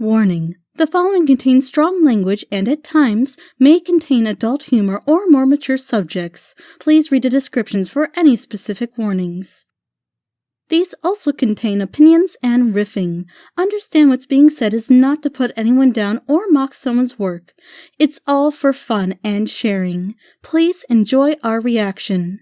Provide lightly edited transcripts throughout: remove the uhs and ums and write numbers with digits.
Warning: the following contains strong language and, at times, may contain adult humor or more mature subjects. Please read the descriptions for any specific warnings. These also contain opinions and riffing. Understand what's being said is not to put anyone down or mock someone's work. It's all for fun and sharing. Please enjoy our reaction.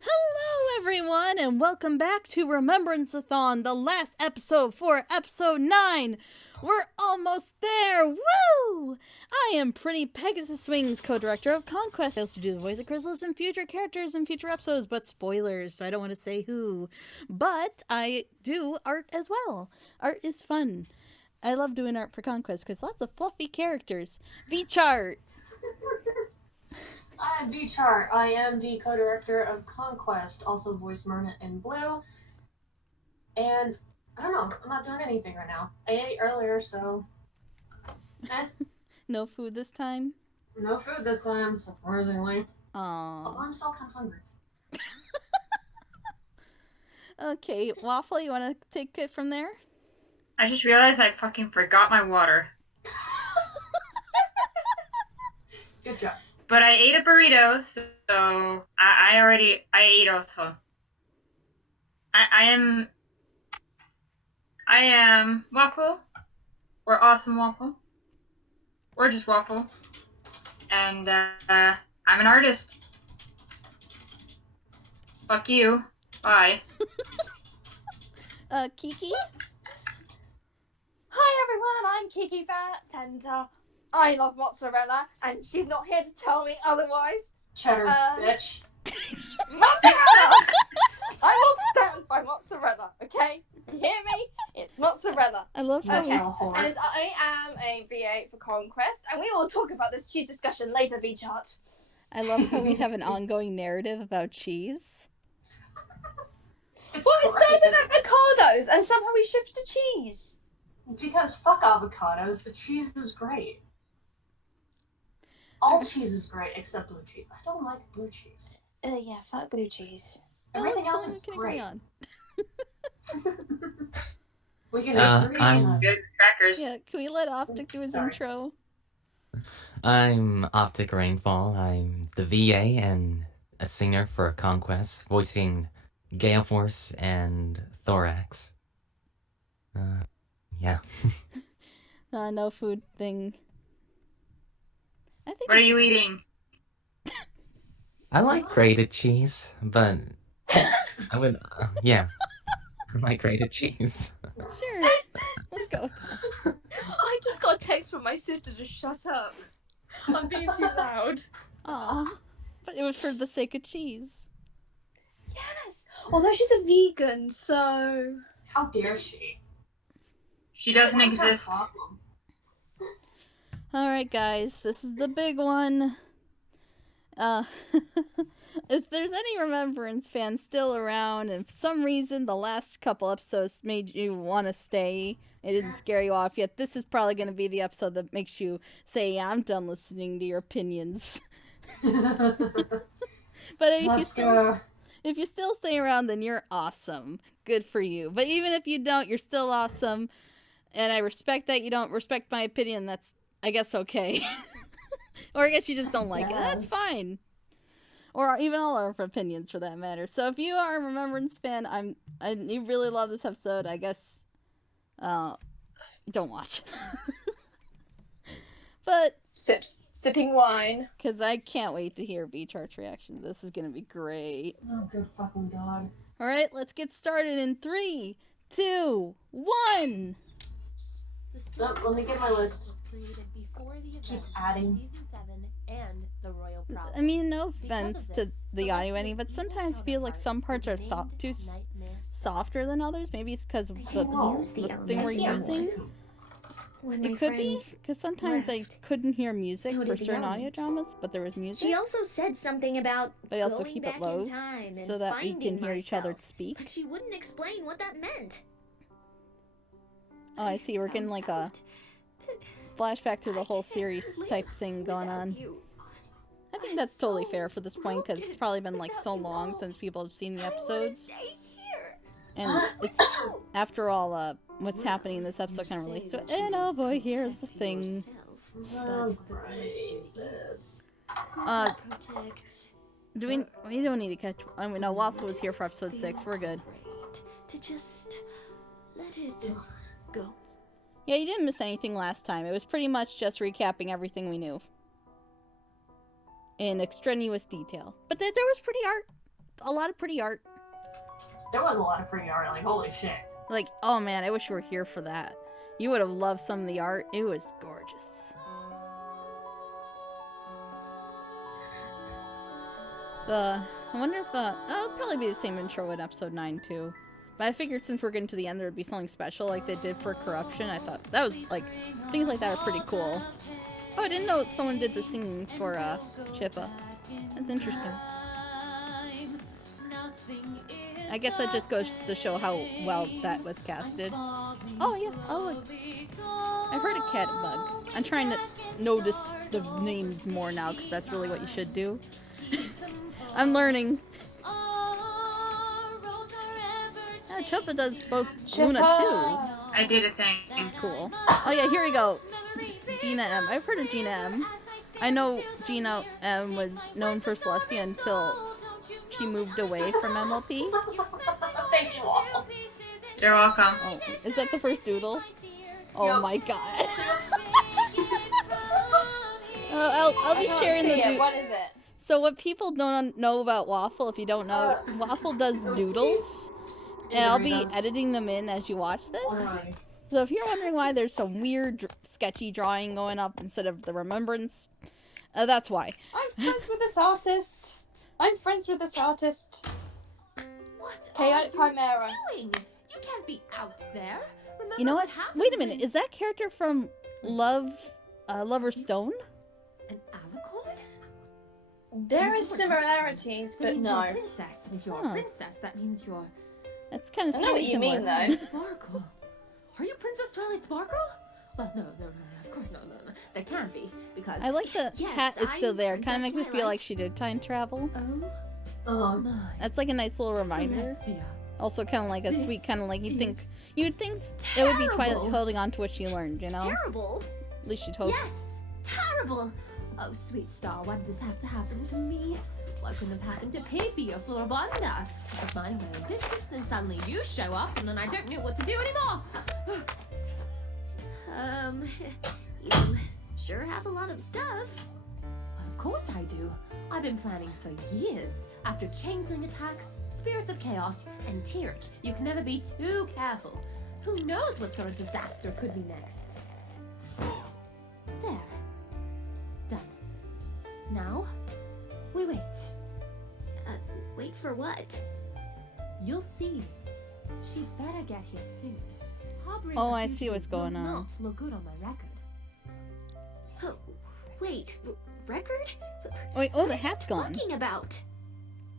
Hello everyone, and welcome back to Remembranceathon, the last episode for episode 9. We're almost there! Woo! I am Pretty Pegasus Wings, co-director of Conquest. I also do the voice of Chrysalis and future characters in future episodes, but spoilers, so I don't want to say who. But I do art as well. Art is fun. I love doing art for Conquest because lots of fluffy characters. V-chart! I'm V-Chart. I am the co-director of Conquest, also voice Myrna in Blue. And, I don't know, I'm not doing anything right now. I ate earlier, so... No food this time? No food this time, surprisingly. Aww. Although I'm still kind of hungry. Okay, Waffle, you want to take it from there? I just realized I fucking forgot my water. Good job. But I ate a burrito, so I ate also. I am Waffle, or AwesomeWaffle, or just Waffle, and I'm an artist. Fuck you. Bye. Kiki? Hi everyone, I'm Kiki Fat, and I love mozzarella, and she's not here to tell me otherwise. Cheddar, bitch. Mozzarella! I will stand by mozzarella, okay? You hear me? It's mozzarella. I love that. Okay, and I am a VA for Conquest, and we will talk about this cheese discussion later, V-Chart. I love how we have an ongoing narrative about cheese. It started with avocados, and somehow we shifted to cheese. Because fuck avocados, but cheese is great. All cheese is great except blue cheese. I don't like blue cheese. Yeah, fuck blue cheese. Everything else is great. We can agree I'm on good crackers. Yeah, can we let Optic do his intro? I'm Optic Rainfall. I'm the VA and a singer for Conquest, voicing Gale Force and Thorax. Yeah. No food thing. I think. What are you eating? I like grated cheese, but I would, yeah. I like grated cheese. Sure. Let's go. I just got a text from my sister to shut up. I'm being too loud. Aw. But it was for the sake of cheese. Yes. Although she's a vegan, so... How dare she? She doesn't What's her exist. problem? Alright guys, this is the big one. If there's any Remembrance fans still around and for some reason the last couple episodes made you want to stay, it didn't scare you off yet, this is probably going to be the episode that makes you say, yeah, I'm done listening to your opinions. But if you still stay around, then you're awesome. Good for you. But even if you don't, you're still awesome. And I respect that you don't respect my opinion. That's, I guess, okay. Or I guess you just don't like it. That's fine. Or even all our opinions, for that matter. So if you are a Remembrance fan, you really love this episode, I guess, don't watch. But Sipping wine. because I can't wait to hear V-Chart's reaction. This is gonna be great. Oh, good fucking god. All right, let's get started in 3, 2, 1. Let me get my list. Keep adding. I mean, no offense to the audio ending, but sometimes it feels like some parts are softer than others. Maybe it's because of the thing we're using. It could be, because sometimes I couldn't hear music for certain audio dramas, but there was music. She also said something about But I also going keep back it low in time and so that we can finding hear each other myself, speak. But she wouldn't explain what that meant. Oh, I see. We're getting like a flashback through the whole series type thing going on. I think that's totally fair for this point, because it's probably been like so long since people have seen the episodes. And it's, after all, what's happening in this episode kind of relates to it. And oh boy, here's the thing. We don't need to catch. I mean, no, Waffle was here for episode 6. We're good. To just let it go. Yeah, you didn't miss anything last time. It was pretty much just recapping everything we knew in extraneous detail. But there was pretty art. A lot of pretty art. There was a lot of pretty art, like, holy shit. Like, oh man, I wish you were here for that. You would have loved some of the art. It was gorgeous. I wonder if, it'll probably be the same intro in episode 9 too. But I figured since we're getting to the end, there would be something special like they did for Corruption. I thought that was, like, things like that are pretty cool. Oh, I didn't know someone did the singing for, Chippa. That's interesting. I guess that just goes to show how well that was casted. Oh, yeah. Oh, look. I've heard of Cat Bug. I'm trying to notice the names more now, because that's really what you should do. I'm learning. Yeah, Chippa does both Luna too. I did a thing. It's cool. Oh yeah, here we go. Gina M. I've heard of Gina M. I know Gina M was known for Celestia until she moved away from MLP. Thank you all. You're welcome. Oh, is that the first doodle? Oh Yep. my god. I'll be sharing the What is it? So what people don't know about Waffle, if you don't know, Waffle does doodles. And I'll be editing them in as you watch this. So if you're wondering why there's some weird, sketchy drawing going up instead of the Remembrance, that's why. I'm friends with this artist. What Chaotic are Chimera. you doing? You can't be out there. Remember You know what? happened Wait a minute. when Is that character from Lover Stone? an alicorn? There is similarities, That but means no. you're a princess, and if you're Huh. a princess, that means you're That's kind of I know what you mean, though. Sparkle. Are you Princess Twilight Sparkle? Well, no, of course not. No. There can't be, because... I like the Yes, hat is still I'm there. Kind of Princess makes me feel Twilight. like she did time travel. Oh, my. That's like a nice little reminder. Celestia. Also, kind of like a sweet, This kind of like you'd think it would be terrible. Twilight holding on to what she learned. You know, Terrible? at least you'd hope. Yes, terrible. Oh, sweet star, why did this have to happen to me? Why couldn't it have happened to Pippi or Floribanda? I was minding my own business, then suddenly you show up, and then I don't know what to do anymore. You sure have a lot of stuff. Well, of course I do. I've been planning for years. After changeling attacks, spirits of chaos, and Tyrk, you can never be too careful. Who knows what sort of disaster could be next? There. Done. Now, we wait. Wait for what? You'll see. She'd better get here soon. Harboring Oh, a I see fugitive what's going will on. Not look good on my record. Oh, wait. Record? Wait, oh, What the are you hat's gone. talking about?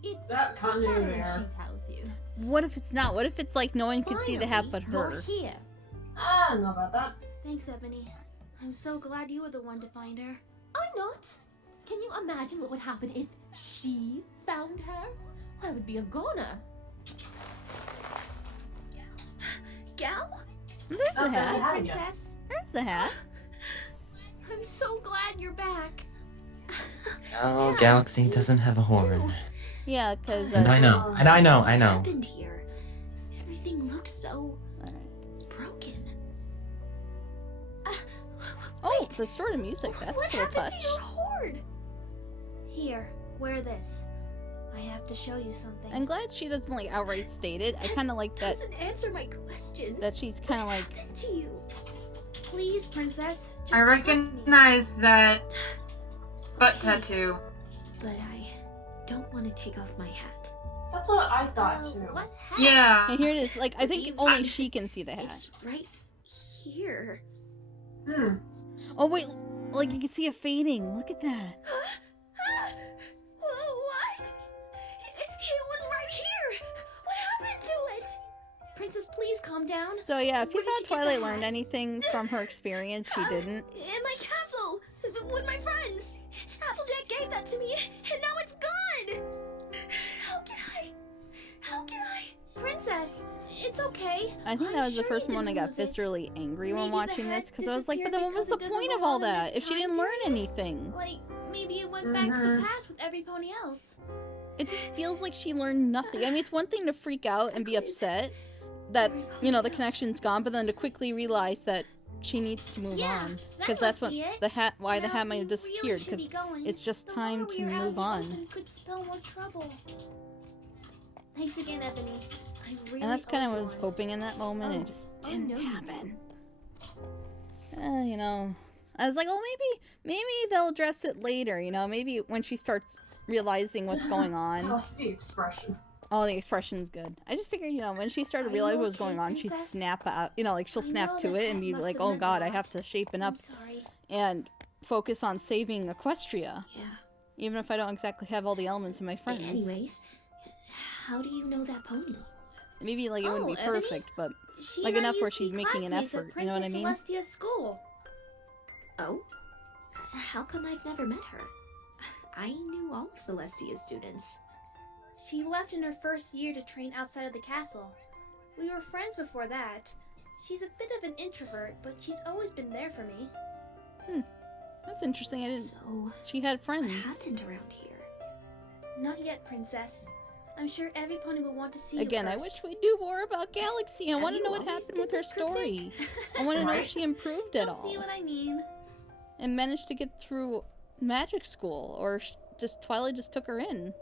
It's That continuity better if error. she tells you. What if it's not? What if it's like no one can see the hat but Finally, her? You're here. I don't know about that. Thanks, Ebony. I'm so glad you were the one to find her. I'm not. Can you imagine what would happen if she found her? I would be a goner. Gal? There's the Oh, there's the hat. hat again. Princess? There's the hat. I'm so glad you're back. Oh, Galaxy doesn't have a horn. Yeah, because And I know. What happened here? Everything looks so broken. oh, it's the sort of music. That's a What cool happened touch. to your hoard? Here, wear this. I have to show you something. I'm glad she doesn't like outright state it. I kind of like that. Doesn't answer my question. That she's kind of What like. happened to you? Please, princess. Just I trust me. recognize that butt tattoo. But I don't want to take off my hat. That's what I thought too. What hat? Yeah. And here it is. Like I think You- only she can see the hat. It's right here. Hmm. Oh wait, like you can see it fading. Look at that. What? It was right here. What happened to it? Princess, please calm down. So yeah, if you Where did thought you get Twilight that learned hat? anything from her experience, she didn't. In my castle with my friends. Applejack gave that to me, and now it's gone. How can I? Princess, it's okay. I think that was the first one I got viscerally angry when watching this, because I was like, but then what was the point of all that if she didn't learn anything? Like, maybe it went back to the past with every pony else. It just feels like she learned nothing. I mean, it's one thing to freak out and be upset that, you know, the connection's gone, but then to quickly realize that she needs to move on. Because that's what why the hat might have disappeared, because it's just time to move on. Could spell more trouble. Thanks again, Ebony. And that's kind of what I was hoping in that moment, and it just didn't happen. You know, I was like, oh, maybe they'll address it later, you know, maybe when she starts realizing what's going on. Oh, the expression. Oh, the expression's good. I just figured, you know, when she started realizing what was going on, she'd snap out, you know, like she'll snap to it and be like, oh god, I have to shapen up and focus on saving Equestria. Yeah. Even if I don't exactly have all the elements of my friends. Anyways, how do you know that pony? Maybe, like, it wouldn't be perfect, but like enough where she's making an effort, you know what I mean? Celestia's school. Oh? How come I've never met her? I knew all of Celestia's students. She left in her first year to train outside of the castle. We were friends before that. She's a bit of an introvert, but she's always been there for me. That's interesting. I didn't. So, she had friends. What happened around here? Not yet, Princess. I'm sure every pony will want to see Again, you I first. wish we knew more about Galaxy. I want to know what happened with her story. I want to know if she improved at all. See what I mean? And managed to get through magic school, or just Twilight just took her in.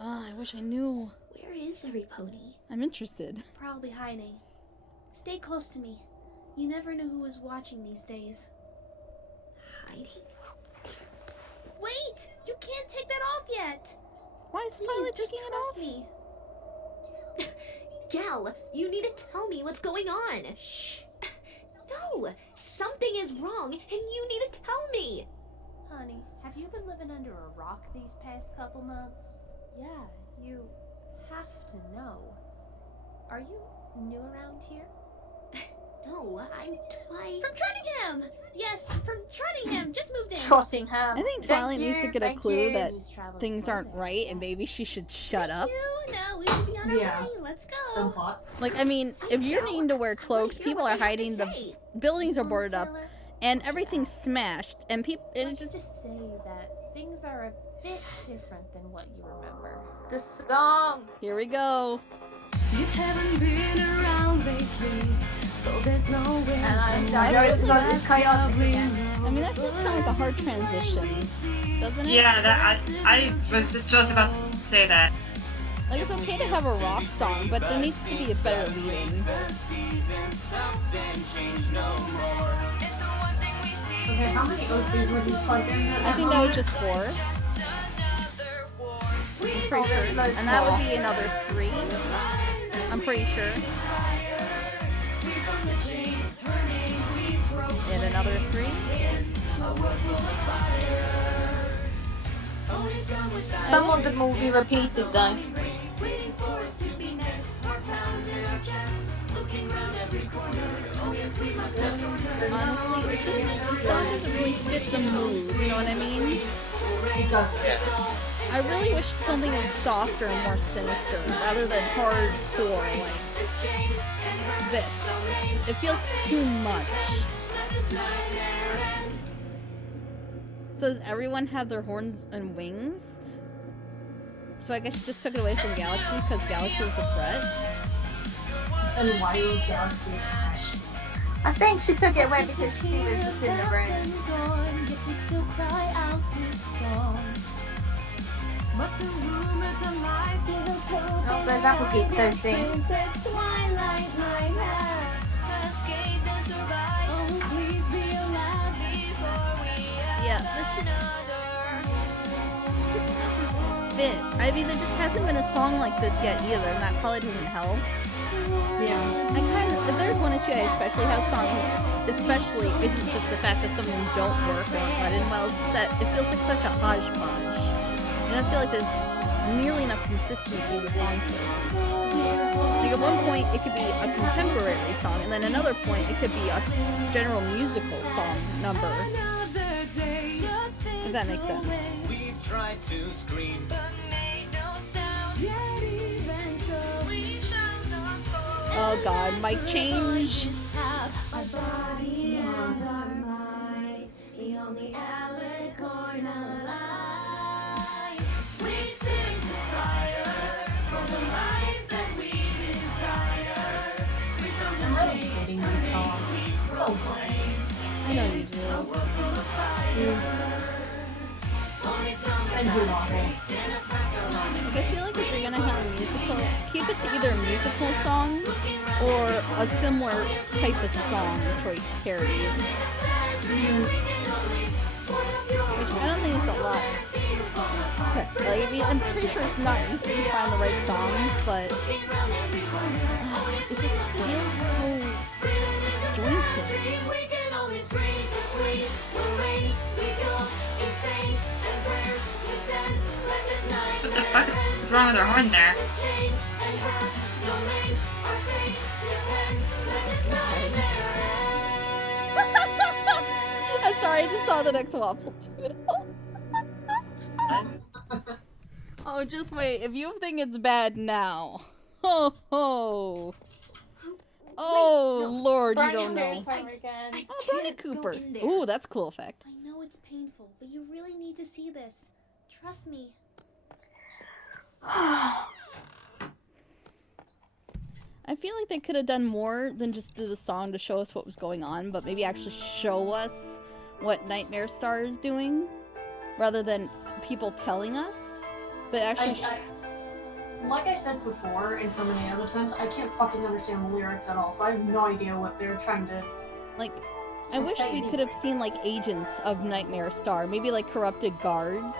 Ah, I wish I knew. Where is every pony? I'm interested. Probably hiding. Stay close to me. You never know who is watching these days. Hiding? Wait! You can't take that off yet! Why is Twilight taking it off? Me. Gal, you need to tell me what's going on. Shh. No, something is wrong, and you need to tell me. Honey, have you been living under a rock these past couple months? Yeah, you have to know. Are you new around here? No, I'm Twilight. From Trottingham! Yes, from Trottingham. Just moved in. Trottingham. I think Twilight needs to get a clue that things aren't right and maybe she should shut up. No, we should be on our way. Let's go. Like, I mean, if you're needing to wear cloaks, people are hiding, the buildings are boarded up, and everything's smashed, and people. Let's just say that things are a bit different than what you remember. The song. Here we go. You haven't been around lately, so there's no way. And I know it's chaotic again. I mean, that feels kind of like a hard transition, doesn't it? Yeah, I was just about to say that. Like, it's okay to have a rock song, but there needs to be a better lead-in. Okay, how many OCs were these plugged in? I think that was just 4. I'm pretty sure. And that would be another 3. I'm pretty sure. And another 3. Some of them will be repeated though. Honestly, it just, the song doesn't really fit the mood, you know what I mean? I really wish something was softer and more sinister, rather than hardcore like this. It feels too much. So does everyone have their horns and wings? So I guess she just took it away from Galaxy because Galaxy was a threat? And why was Galaxy a threat? I think she took it away because she was just in the room. Oh, there's Applegeek so soon. Yeah, this just doesn't fit. I mean, there just hasn't been a song like this yet either, and that probably doesn't help. Yeah. I kind of, if there's one issue I especially have songs, especially, isn't just the fact that some of them don't work or aren't read in well, it's just that it feels like such a hodgepodge. And I feel like there's nearly enough consistency in the song choices. Like at one point it could be a contemporary song, and then another point it could be a general musical song number. If that makes sense. We tried to scream, but made no sound. Yet even so, Oh god, mic change. Our body and our minds, the only alicorn alive. We sing inspire for the life that we desire. Free from the I'm really chains hating these songs so much. I know you do. And AwesomeWaffle. Like, I feel like if you're gonna have musical, keep it to either musical songs or a similar type of song choice parodies. Which I don't think is a lot. Like, I mean, I'm pretty sure it's not easy to find the right songs, but it just feels so disjointed. What the fuck is wrong with her horn there? I'm sorry, I just saw the next waffle dude. Oh, just wait. If you think it's bad now. Oh, oh. Oh, Lord, you don't know. Again. Oh, Brownie Cooper. Ooh, that's a cool effect. I know it's painful, but you really need to see this. Trust me. I feel like they could have done more than just do the song to show us what was going on, but maybe actually show us what Nightmare Star is doing, rather than people telling us. But actually, Like I said before, in so many other times, I can't fucking understand the lyrics at all, so I have no idea what they're trying to. like, I wish we could have seen like agents of Nightmare Star, maybe like corrupted guards.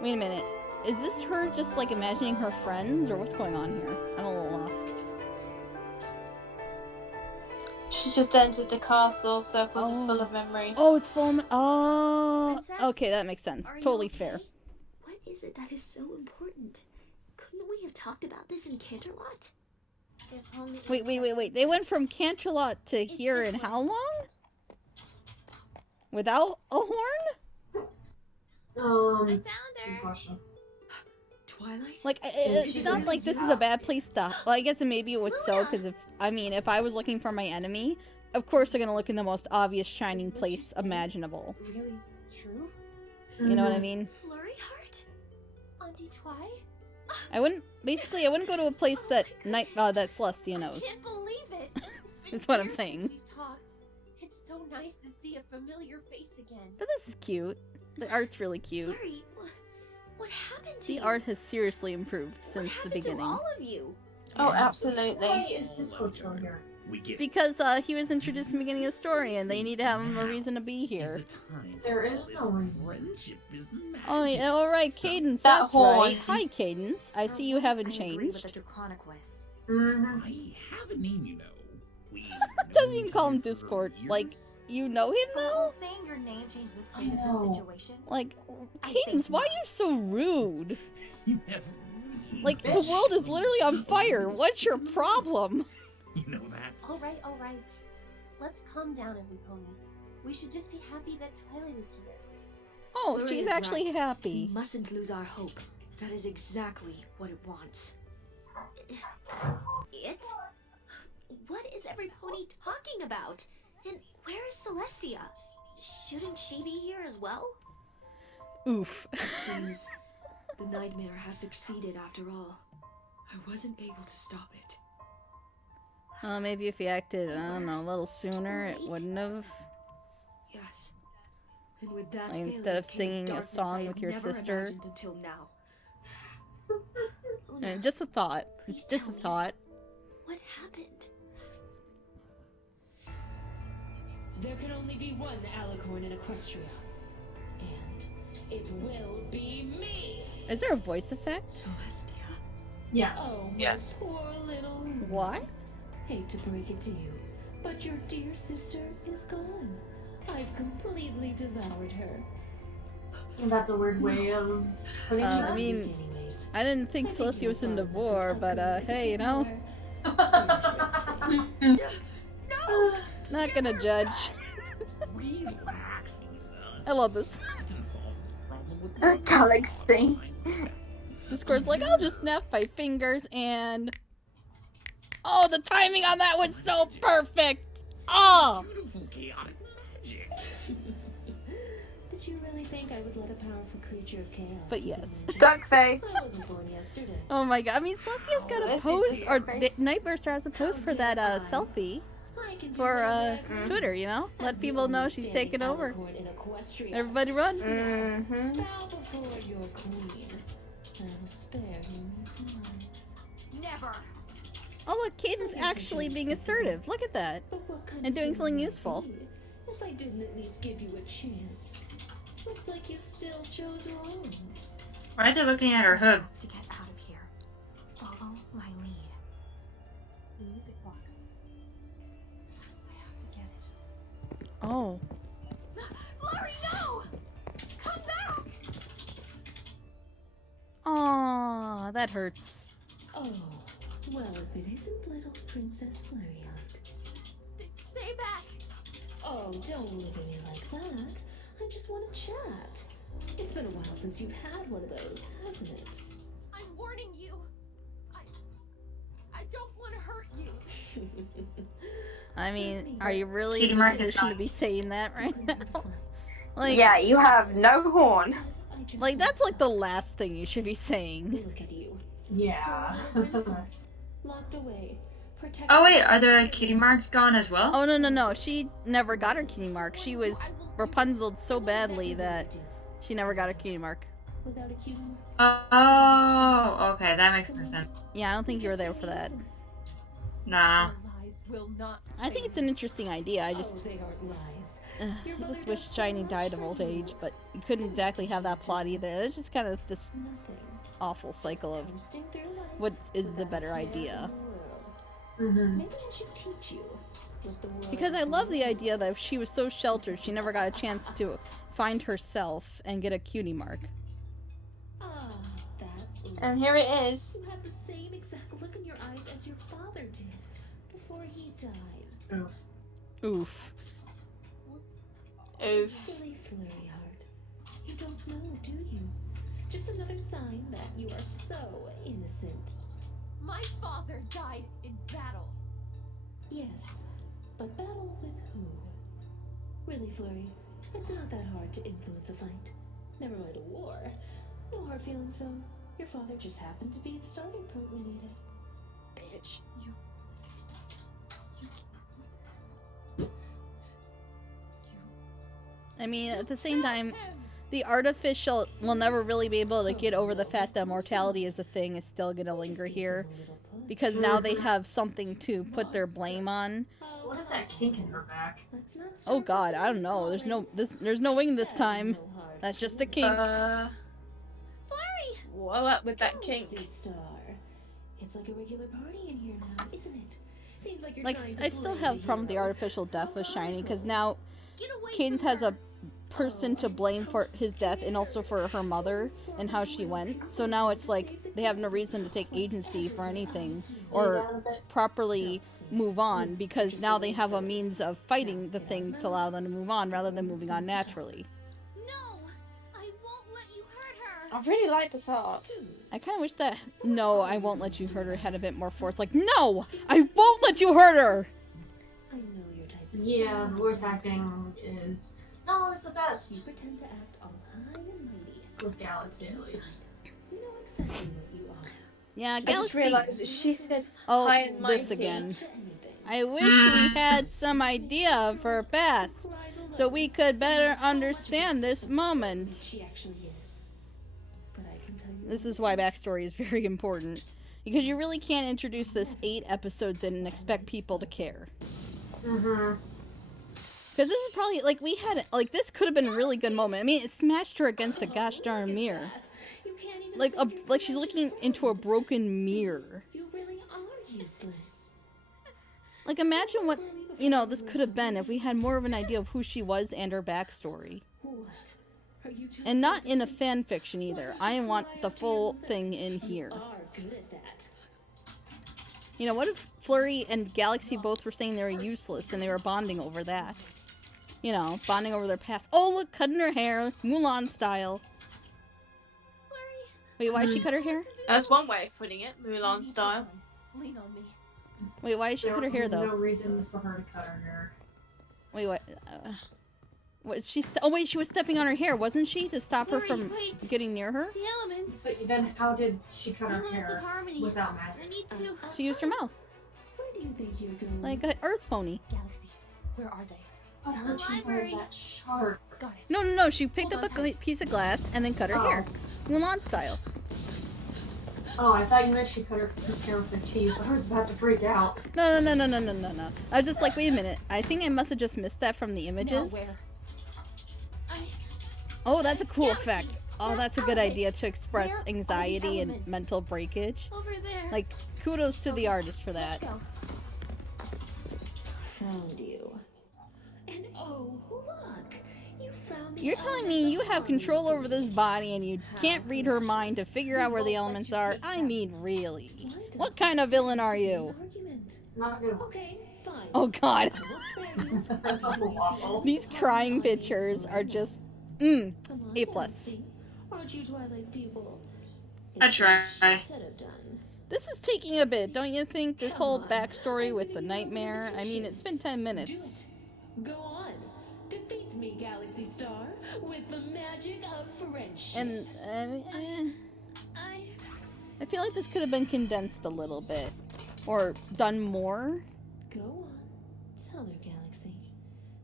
Wait a minute. Is this her just like imagining her friends, or what's going on here? I'm a little lost. She just entered the castle. Circles is full of memories. Oh, it's full. Oh, Princess? okay, that makes sense. Are you Totally okay? fair. What is it that is so important? Couldn't we have talked about this in Canterlot? If only Wait. They went from Canterlot to here in how long? Without a horn? Good found her. question. Twilight? Like, it's not like this is a bad place to. Well, I guess maybe it would so, because if I was looking for my enemy, of course they're gonna look in the most obvious shining place imaginable. Really true? You know what I mean? Flurry Heart? Auntie Twi? I wouldn't go to a place that that Celestia knows. Can't believe it. It's been That's what I'm years saying. since we've talked. It's so nice to see a familiar face again. But this is cute. The art's really cute. Flurry, what happened to The you? art has seriously improved since the happened to beginning. all of you? Oh, absolutely. Why is Discord still here? We get Because he was introduced in the beginning of the story, and they need to have him a reason to be here. There is no reason. Friendship is Oh, yeah, all right, Cadence. That That's horn. right. Hi, Cadence. I see you haven't changed. Mm-hmm. I have a name, you know. We Doesn't even call him Discord. Like, you know him though? saying your name changed the state of the situation? Like, I Cadence, think why are you so rude? You never read. Like, the Bitch. world is literally on fire. What's your problem? You know that. All right. Let's calm down, every pony. We should just be happy that Twilight is here. Oh, Flurry she's is actually right. happy. We mustn't lose our hope. That is exactly what it wants. It? What is every pony talking about? And where is Celestia? Shouldn't she be here as well? Oof. It seems the nightmare has succeeded after all. I wasn't able to stop it. Well, maybe if you acted, I don't know, a little sooner, it wouldn't have. Yes. And with that Like, feeling instead of came singing a darkness song I had with your never sister. imagined until now. Just a thought. Please It's just a tell me. thought. What happened? There can only be one alicorn in Equestria. And it will be me! Is there a voice effect? Celestia. Yes. Oh, my Yes. poor little... What? Hate to break it to you, but your dear sister is gone. I've completely devoured her. That's a weird way of putting it. I mean, I didn't think Celestia was in Devore, but hey, you know, not gonna judge. Relax. I love this. I can solve this problem with Galaxy. Discord's like, I'll just snap my fingers and... Oh, the timing on that was so perfect! Oh! Beautiful chaotic magic. Did you really think I would let a powerful creature of chaos? But yes. Duck face. I wasn't born yesterday. Oh my god, I mean, Celestia's got a Celestia post, just or got face. Nightmare Star has a post for that selfie I can do for whatever I want. Twitter, you know? As Let the people know only she's standing taking over. alicorn in Equestria. Everybody run! Mm-hmm. Bow before your queen. I will spare you his lies. Never. Oh look, Caden's actually being assertive. Look at that. But what kind And of doing king something would I useful. be if I didn't at least give you a chance? Looks like you still chose wrong. Why are they looking at her I hood? have to get out of here. Follow my lead. The music box. I have to get it. Oh. Flurry, no! Come back! Aw, that hurts. Oh, well, if it isn't little Princess Flurryheart. Stay back! Oh, don't look at me like that. I just want to chat. It's been a while since you've had one of those, hasn't it? I'm warning you. I don't want to hurt you. I mean, are you really Kitty in a Mark is position to not. be saying that right now? Like, Yeah, you have no horn. I just like that's like the last thing you should be saying. look at you. Yeah. Locked away. Protected. Oh wait, are the kitty marks gone as well? Oh no, she never got her cutie mark. She was Rapunzeled so badly that she never got her cutie mark. Without a cutie mark. Oh, okay, that makes more sense. Yeah, I don't think you were there for that. Nah. Lies will not I think it's an interesting idea. I Oh, just, they aren't lies. I just wish Shiny died of old age, but you couldn't exactly have that plot either. It's just kind of this Nothing. awful cycle of Coasting through life what is the without better a care idea. in the world. Mm-hmm. Maybe I should teach you what the world Because I is love the like. idea that if she was so sheltered, she never got a chance to find herself and get a cutie mark. Ah, that look. And here it is. You have the same exact look in your eyes as your father did before he died. Oof. Oof. Oof. Silly Flurryheart. You don't know, do you? Just another sign that you are so innocent. My father died in battle. Yes, but battle with who? Really, Flurry, it's not that hard to influence a fight. Never mind a war. No hard feelings, though. Your father just happened to be the starting point we needed. Bitch. I mean, at the same time, the artificial will never really be able to get over the fact that mortality is the thing is still gonna linger here. Because now they have something to put their blame on. What is that kink in her back? Let's not Oh start god, I don't know. There's no wing this time. no hard That's just a kink. Flurry! What up with that feelings, kink? Sea Star. It's like a regular party in here now, isn't it? Seems like you're Like, trying to I still play have a the problem with the hero. artificial death of Shiny, because now Get away Cadence from has her. a person to blame for his death and also for her mother and how she went. So now it's like they have no reason to take agency for anything or properly move on, because now they have a means of fighting the thing to allow them to move on rather than moving on naturally. No! I won't let you hurt her! I really like this art. I kind of wish that "no, I won't let you hurt her" had a bit more force. Like, no, I won't let you hurt her. I know your type. Yeah, the voice acting is... No, it's the You best. pretend to act all high and mighty. With Galaxy, at least. Inside, you know exactly what you are. Yeah, I just Galaxy. realized that she said Oh, high and this mighty. again. To anything. I wish we had some idea of her past, so we could better understand this moment. She actually is. But I can tell you. This is why backstory is very important, because you really can't introduce this 8 episodes in and expect people to care. Mm-hmm. Because this is probably, like, we had, like, this could have been a really good moment. I mean, it smashed her against the gosh darn mirror. You can't even Like, say you're like she's looking yourself. into a broken mirror. You really are useless. Like, imagine what, you know, this could have been if we had more of an idea of who she was and her backstory. What? Are you two And not in a fan fiction either. I want the full thing in here. are good at that? You know, what if Flurry and Galaxy both were saying they were useless and they were bonding over that? You know, bonding over their past. Oh, look, cutting her hair, Mulan style. Flurry, Wait, why did she cut her hair? That's one way of putting it, Mulan style. Lean on me. Wait, why did she cut her hair though? No reason for her to cut her hair. Wait, what? Was she? Oh wait, she was stepping on her hair, wasn't she, to stop her from getting near her? The elements. But then how did she cut her Elements of hair harmony. without magic? I need to. She used her mouth, Where do you think you're going? like an earth pony. Galaxy, where are they? But how'd she find that sharp? Got it. No. She picked Hold up on a tight. piece of glass and then cut her hair, Mulan style. Oh, I thought you meant she cut her hair with her teeth. I was about to freak out. No. I was just like, wait a minute. I think I must have just missed that from the images. Oh, that's a cool effect. Oh, that's a good idea to express anxiety and mental breakage. Over there. Like, kudos to the artist for that. Let's go. Found you. And oh, look! You found the You're telling me you have control over this body and you can't read her mind to figure out where the elements are? I mean, really? What kind of villain are you? argument. Not good. Okay, fine. Oh god. I will spare you. Waffle. These crying pictures are just, Come on, A+. Galaxy. Aren't you Twilight's pupil? I It's try. what she could have done. This is taking a bit, don't you think? This whole backstory with the nightmare. I mean, it's been 10 Do minutes. it. Go on. Defeat me, Galaxy Star, with the magic of friendship. And, I. I feel like this could have been condensed a little bit. Or done more. Go on. Tell her, Galaxy.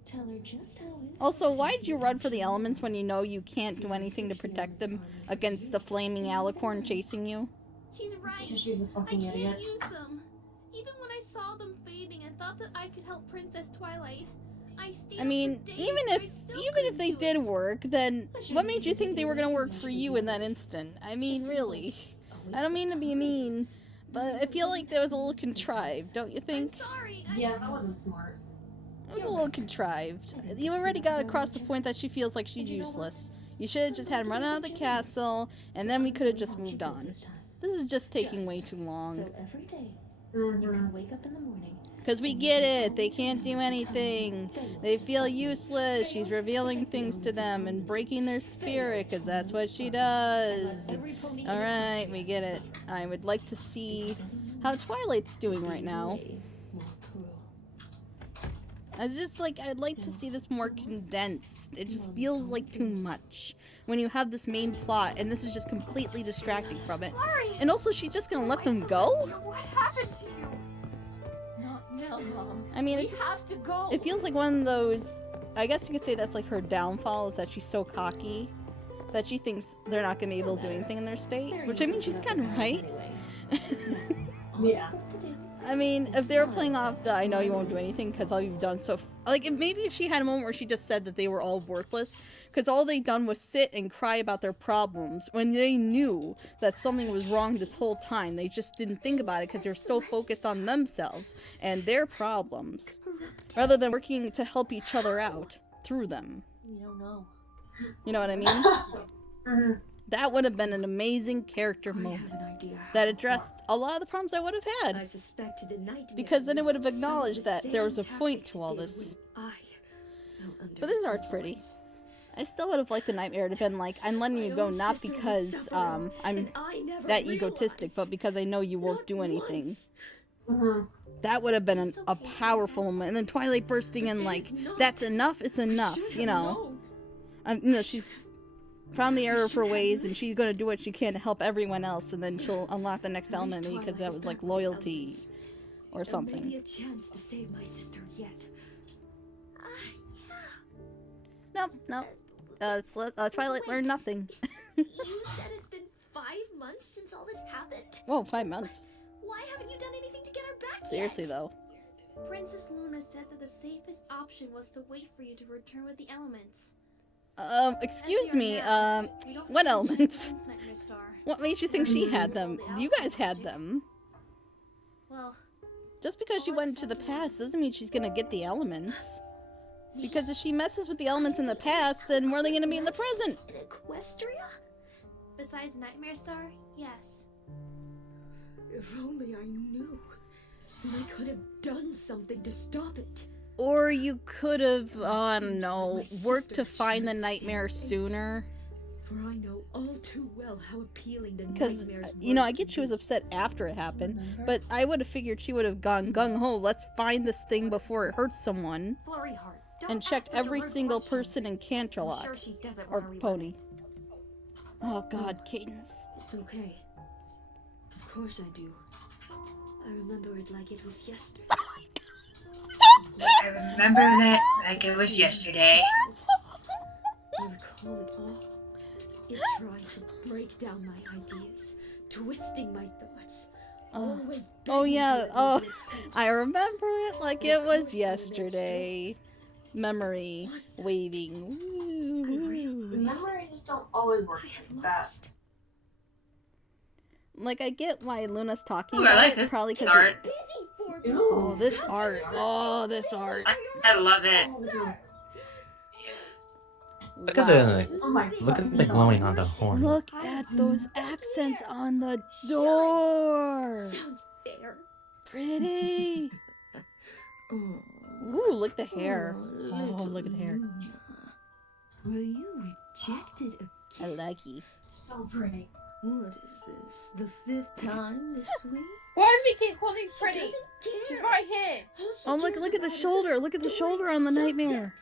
Tell her just how it is. Also, why'd you run for the elements when you know you can't do anything to protect them against the flaming alicorn chasing you? She's right. Because she's a I fucking can't idiot. use them. Even when I saw them fading, I thought that I could help Princess Twilight. I stayed I up mean, for days, even but I if still even if couldn't they do did it. work, then what made you think they were gonna work for you in that instant? I mean, really. I don't mean to be mean, but I feel like that was a little contrived, don't you I'm think? sorry. Yeah, that wasn't smart. It was a little contrived. You already got across the point that she feels like she's useless. You should have just had him run out of the castle, and then we could have just moved on. This is just taking way too long. So every day, you Mm-hmm. can wake up in the morning. Because we get it. They can't do anything. They feel useless. She's revealing things to them and breaking their spirit because that's what she does. Alright, we get it. I would like to see how Twilight's doing right now. I'd like to see this more condensed. It just feels like too much when you have this main plot and this is just completely distracting from it. And also, she's just gonna let them go? What happened to you? Not now, Mom. I mean, We have to go. it feels like one of those, I guess you could say that's like her downfall, is that she's so cocky that she thinks they're not gonna be able to do anything in their state. Which, I mean, she's kind of right. Yeah. I mean, if they were playing off the I know you won't do anything because all you've done so... Like, if she had a moment where she just said that they were all worthless, because all they'd done was sit and cry about their problems when they knew that something was wrong this whole time. They just didn't think about it because they're so focused on themselves and their problems, rather than working to help each other out through them. You don't know. You know what I mean? That would have been an amazing character moment that addressed a lot of the problems I would have I had. suspected a nightmare. Because then it would have used some of acknowledged the that there was a same point tactics to all did this. when I fell under But this its art's pretty. influence. I still would have liked the nightmare to have been like, I'm letting you go not because I'm that egotistic, but because I know you won't do anything. That would have been a powerful moment. And then Twilight bursting in like, that's enough, it's enough, you know. She's found the error of her ways and she's going to do what she can to help everyone else, and then she'll unlock the next element because that was like loyalty or There may be something. a chance to save my sister yet. No. Twilight learned nothing. You said it's been 5 months since all this happened? Whoa, 5 months. Why haven't you done anything to get her back Seriously yet? though. Princess Luna said that the safest option was to wait for you to return with the elements. Excuse As we me, are now, we don't what stand a elements? chance against Nightmare Star. What made you think she had them? You guys had them. Well, Just because she went into the past doesn't mean she's gonna get the elements. Because if she messes with the elements in the past, then where are they gonna be in the present? in Equestria? Besides Nightmare Star, yes. If only I knew. Then I could have done something to stop it. Or you could have, I don't know, worked to find the nightmare sooner. For I know all too well how appealing the Because, nightmares you know, were I to get she was me. upset after it happened, but I would have figured she would have gone gung-ho, let's find this thing before it hurts someone, Flurry Heart, don't and checked ask such a every rude single question. person in I'm Canterlot. sure she doesn't Or want to relive Pony. it. Oh god, Cadence. It's okay. Of course I do. I remember it like it was yesterday. I remember that like it was yesterday. I recall it all. It tried to break down my ideas, twisting my thoughts. Always Oh begging yeah, to let me oh, be its host. I remember it like Of it course was I yesterday. Memory waving. Woo. Memories don't always work like that. Like, I get why Luna's talking Ooh, about I like it, this probably because art. oh, this art. Oh, this art. I love it. Look at the Oh my look at the glowing on the horn. Look at those accents on the door. Sounds fair. Pretty. Oh, Ooh, look at the hair. Oh, look at the hair. were you rejected I again? like you. So pretty. What is this? The 5th time this week? Why do we keep calling you She pretty? doesn't care. She's right here. All she Oh, look cares at the about is shoulder. Look at the shoulder on the nightmare.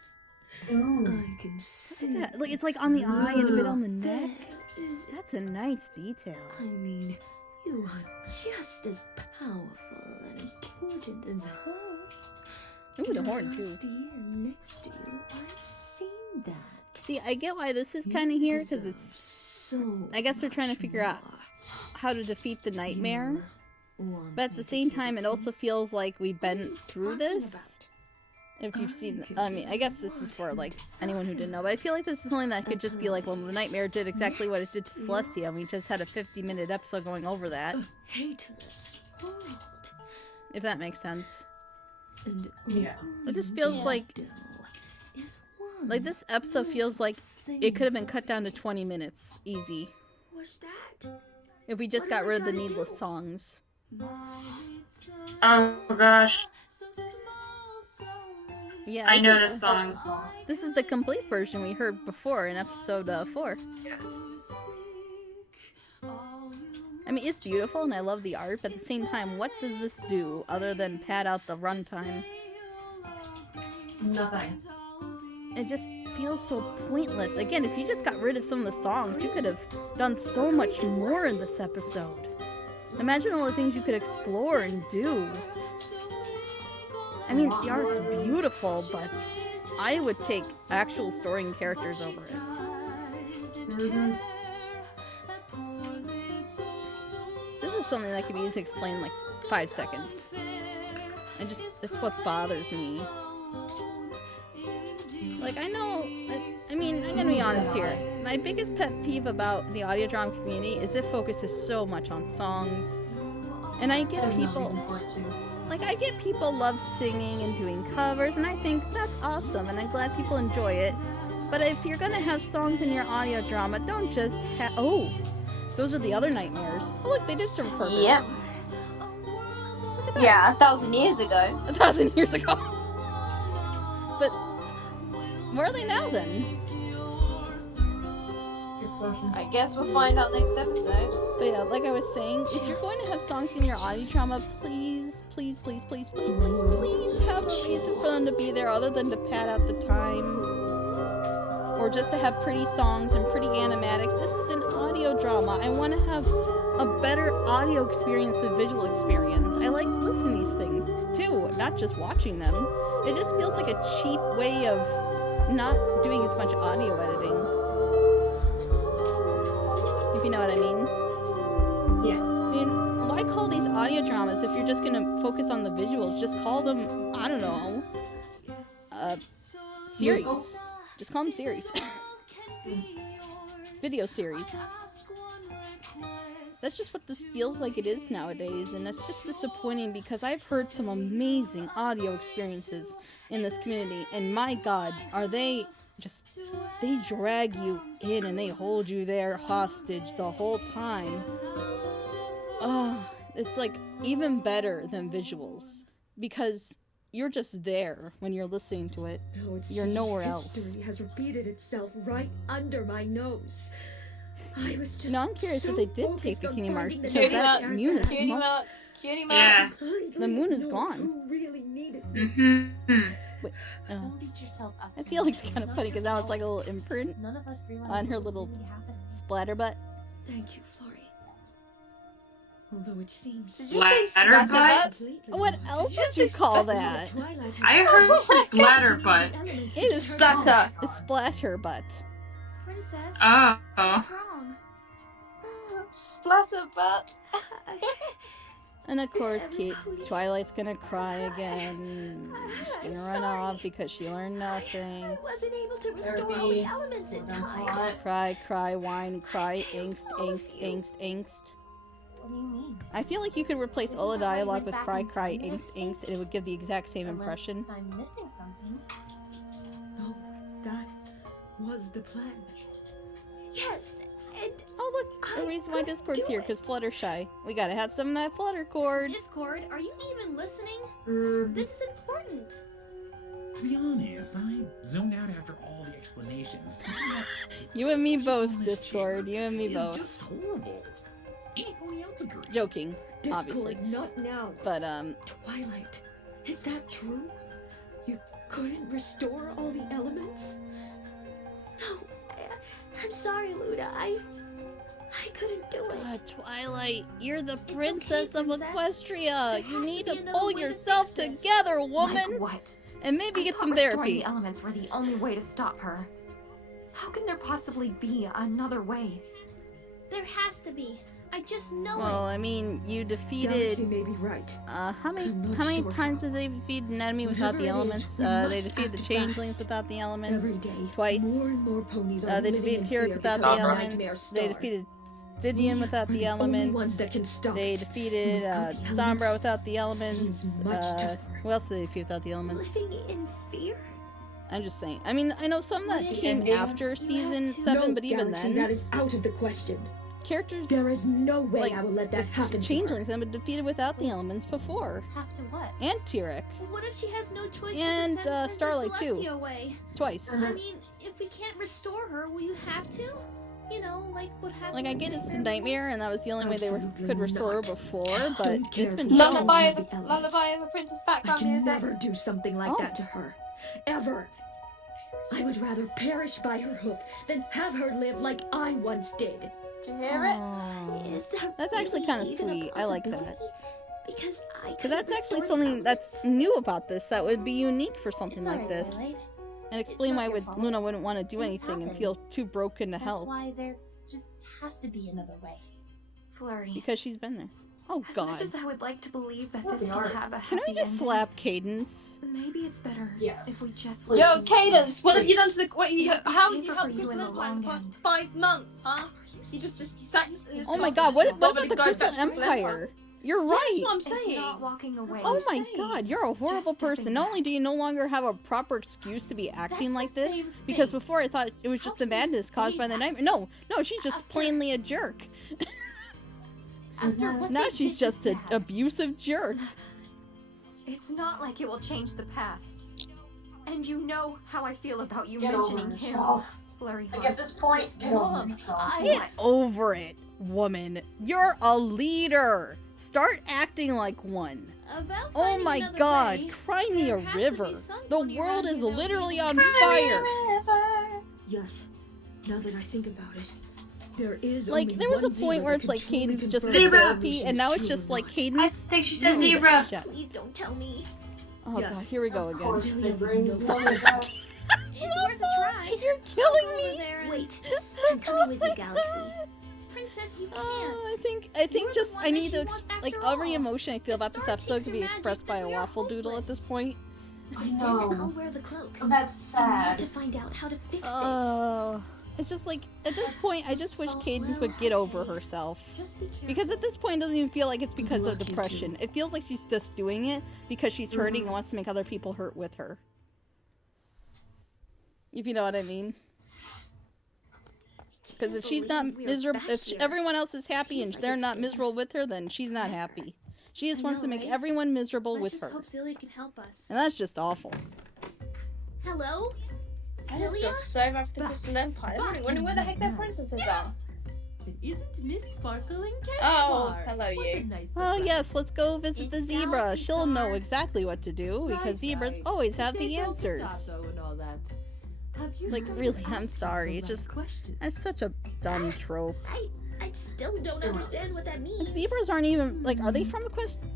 Ooh. I can see. Yeah, look, it's like on the eye and a bit on the neck. There is- That's a nice detail. I mean, you are just as powerful and important as her. Ooh, the In horn, her too. last year next to you, I've seen that. See, I get why this is kind of here, because it's... So I guess they're trying to figure out how to defeat the nightmare. But at the same time, it also feels like we've been through this. If you've seen... I mean, I guess this is for, like, anyone who didn't know. But I feel like this is something that could just be like, well, the nightmare did exactly what it did to Celestia, and we just had a 50-minute episode going over that. Hateless world. If that makes sense. And Yeah. It just feels like... Like, this episode feels like it could have been cut down to 20 minutes. Easy. What's that? If we just got rid of the needless songs. Oh gosh, Yeah, I know this song. This is the complete version we heard before in episode 4. I mean, it's beautiful and I love the art, but at the same time, what does this do other than pad out the runtime? Nothing. It just feels so pointless. Again, if you just got rid of some of the songs, you could have done so much more in this episode. Imagine all the things you could explore and do. I mean, the art's beautiful, but I would take actual story and characters over it. Mm-hmm. This is something that can be easily explained in like 5 seconds. And just, that's what bothers me. Like, I know, I mean, I'm gonna be honest here. My biggest pet peeve about the audio drama community is it focuses so much on songs. And I get people, like, I get people love singing and doing covers, and I think that's awesome, and I'm glad people enjoy it. But if you're gonna have songs in your audio drama, don't just have, oh, those are the other nightmares. Oh, look, they did serve a purpose. Yep. Look at that. Yeah, 1,000 years ago. 1,000 years ago. But where are they now then? I guess we'll find out next episode. But yeah, like I was saying, if you're going to have songs in your audio drama, please, please, please, please, please, please, please have a reason for them to be there other than to pad out the time. Or just to have pretty songs and pretty animatics. This is an audio drama. I want to have a better audio experience than visual experience. I like listening to these things too, not just watching them. It just feels like a cheap way of not doing as much audio editing. If you know what I mean. Yeah. I mean, why call these audio dramas if you're just gonna focus on the visuals? Just call them, I don't know, series. Musicals? Just call them series. Video series. That's just what this feels like it is nowadays, and it's just disappointing because I've heard some amazing audio experiences in this community, and my god, are they just, they drag you in and they hold you there hostage the whole time. It's like even better than visuals because you're just there when you're listening to it. No, it's You're just nowhere else. History has repeated itself right under my nose. I was just No, I'm curious if they did take Bikini Marsh because Cutie that Mark, moon is Cutie Mark, Cutie Mark. Yeah. The moon is gone. Who really needed me. Mm-hmm. Wait, Don't beat yourself up. I feel like it's kind of funny because now it's like a little imprint None of us realize on her what little really happened. splatter butt. Thank you, Florrie. Although it seems... Did you say Splatter splatterbutt? lately, What else would you call that? Twilight has I heard splatter butt. It is Splatter. It's splatter butt. Princess, Oh. what's wrong? Splatterbutt. And of course, Twilight's gonna cry again. She's gonna run off because she learned nothing. I wasn't able to restore all the elements in time. Cry, cry, whine, cry, angst. What do you mean? I feel like you could replace Isn't all the that why you dialogue went with back cry, in cry, time and angst, and it would give the exact same impression. Unless I'm missing something. No, that was the plan. Yes, and Oh look, the reason why Discord's here, because Fluttershy. We gotta have some of that Flutter cord. Discord, are you even listening? Mm. This is important. To be honest, I zoned out after all the explanations. You and me both, Discord. You and me It's both. just horrible. Anybody else agree? Joking, Discord, obviously. not now. But Twilight, is that true? You couldn't restore all the elements? No, I'm sorry, Luna. I couldn't do it. Twilight, you're the It's princess okay, of princess. Equestria. There You has need to to be another pull way to yourself fix this. together, woman, Like what? and maybe I get thought some restoring therapy. the elements were the only way to stop her. How can there possibly be another way? There has to be. I just know Well, it. I mean, you Galaxy defeated. may be right. How many I'm not how many sure times how. did they defeat an enemy without the Whatever it is, elements? we They must defeated the act changelings fast. without the Every elements. day, Twice. more and more ponies are They living defeated in Tyrek fear without the because of Stubborn. Nightmare elements. Star. They defeated Stygian without We're the only ones elements. that can stop They it. defeated Without the Sombra elements, without the elements. seems much tougher. Who else did they defeat without the elements? Living in fear? I'm just saying. I mean, I know some that What if came you after have season to- 7, No, but even Galaxy, then, that is out of the question. characters There is no way like I will let that happen. to her. changelings have been defeated without the elements before. Have to what? And Tyrek. What if she has no choice And, but to send Princess Starlight, too. Celestia away? Twice. I mean, if we can't restore her, will you have to? You know, like what happened. Like, I get it's the nightmare, and that was the only way they Absolutely could restore her not. before, but Don't care it's been if you shown. Lullaby. Lullaby, the the elements. lullaby of a princess I background can music. never do something like Oh. that to her. Ever. I would rather perish by her hoof than have her live like I once did. Did you hear it? Aw. Is there That's actually really kinda even a sweet. I like that. possibility? Because I Because could that's actually restore something the that's elements. new about this that would be unique for something It's like alright, this. Twilight. And explain not why your would fault. Luna wouldn't want to do Things anything and happen. feel too broken to That's help. why there just has to be another way. Flurry. Because she's been there. Oh As god. much as I would like to believe that Well, this they can are. have a Can happy we just ending, slap Cadence? maybe it's better Yes. if we just Please. Yo, Cadence, what have you done to the? What you? It'd be How have safer you for helped you Chris in the Littlepine long in the past end. 5 months, huh? You just sat. Oh my god, what about Nobody the goes Crystal back to Chris Empire? Littlepine. You're That's right. what I'm It's saying. not walking away. Oh what I'm my saying. god, you're a horrible Just stepping person. Not back. only do you no longer have a proper excuse to be acting That's like the this, same because thing. before I thought it was How just the can you madness caused say by the that? nightmare. No, she's just After- plainly a jerk. After what Now they she's did to just an Dad. abusive jerk. It's not like it will change the past. And you know how I feel about you Get over mentioning him, yourself. Flurry Like Heart. at this point, get over Mom, yourself. Get over it, woman. You're a leader. Start acting like one. About Oh finding my another god, way, cry me there a has to be river. some The pony world around is here that literally on believes- fire. Yes. Now that I think about it, there is Like, only there was a one point zero where that it's like can truly Cadence just confirm did the therapy, solution and now is it's true just or like not. I Cadence. think she said you need to zebra. shut. Please don't tell me. Oh Yes. god, here we go Of again. course, Silly they bring little Zoe nose. back. It's worth a try. You're I'll killing go me. over there and... Wait, I'm coming with you, Galaxy. Princess, you can't. Oh, I think You're the just one I that need she to wants like after every all. emotion I feel If about this Star episode takes could her be magic, expressed by a then we are waffle doodle at this hopeless. point. I Then I'll know. wear the cloak. That's I need sad. to find out how to fix this. Oh, it's just like at this point I just wish Cadence would get over herself. Just be careful. Because at this point it doesn't even feel like it's because of Lucky depression. too. It feels like she's just doing it because she's hurting and wants to make other people hurt with her. If you know what I mean. Because if she's not miserable, if everyone else is happy and they're not miserable with her, then she's not happy. She just I wants know, to make right? everyone miserable Let's with just her. hope Zillia can help us. And that's just awful. Hello? I just feel Zillia? so bad for the Crystal Empire. They're wondering where the heck their princesses are. If it isn't Miss Sparkle and Candy Oh, Bar. hello What a you. nice Oh surprise. yes, let's go visit the It's zebra. Galaxy She'll know Star. exactly what to do because zebras Right. always have the Potato, answers. potato and all that. Have you Like, started really, I'm asking sorry, the it's right just- questions? That's such a dumb trope. I still don't understand what that means. Zebras aren't even like. Are they from Equestria?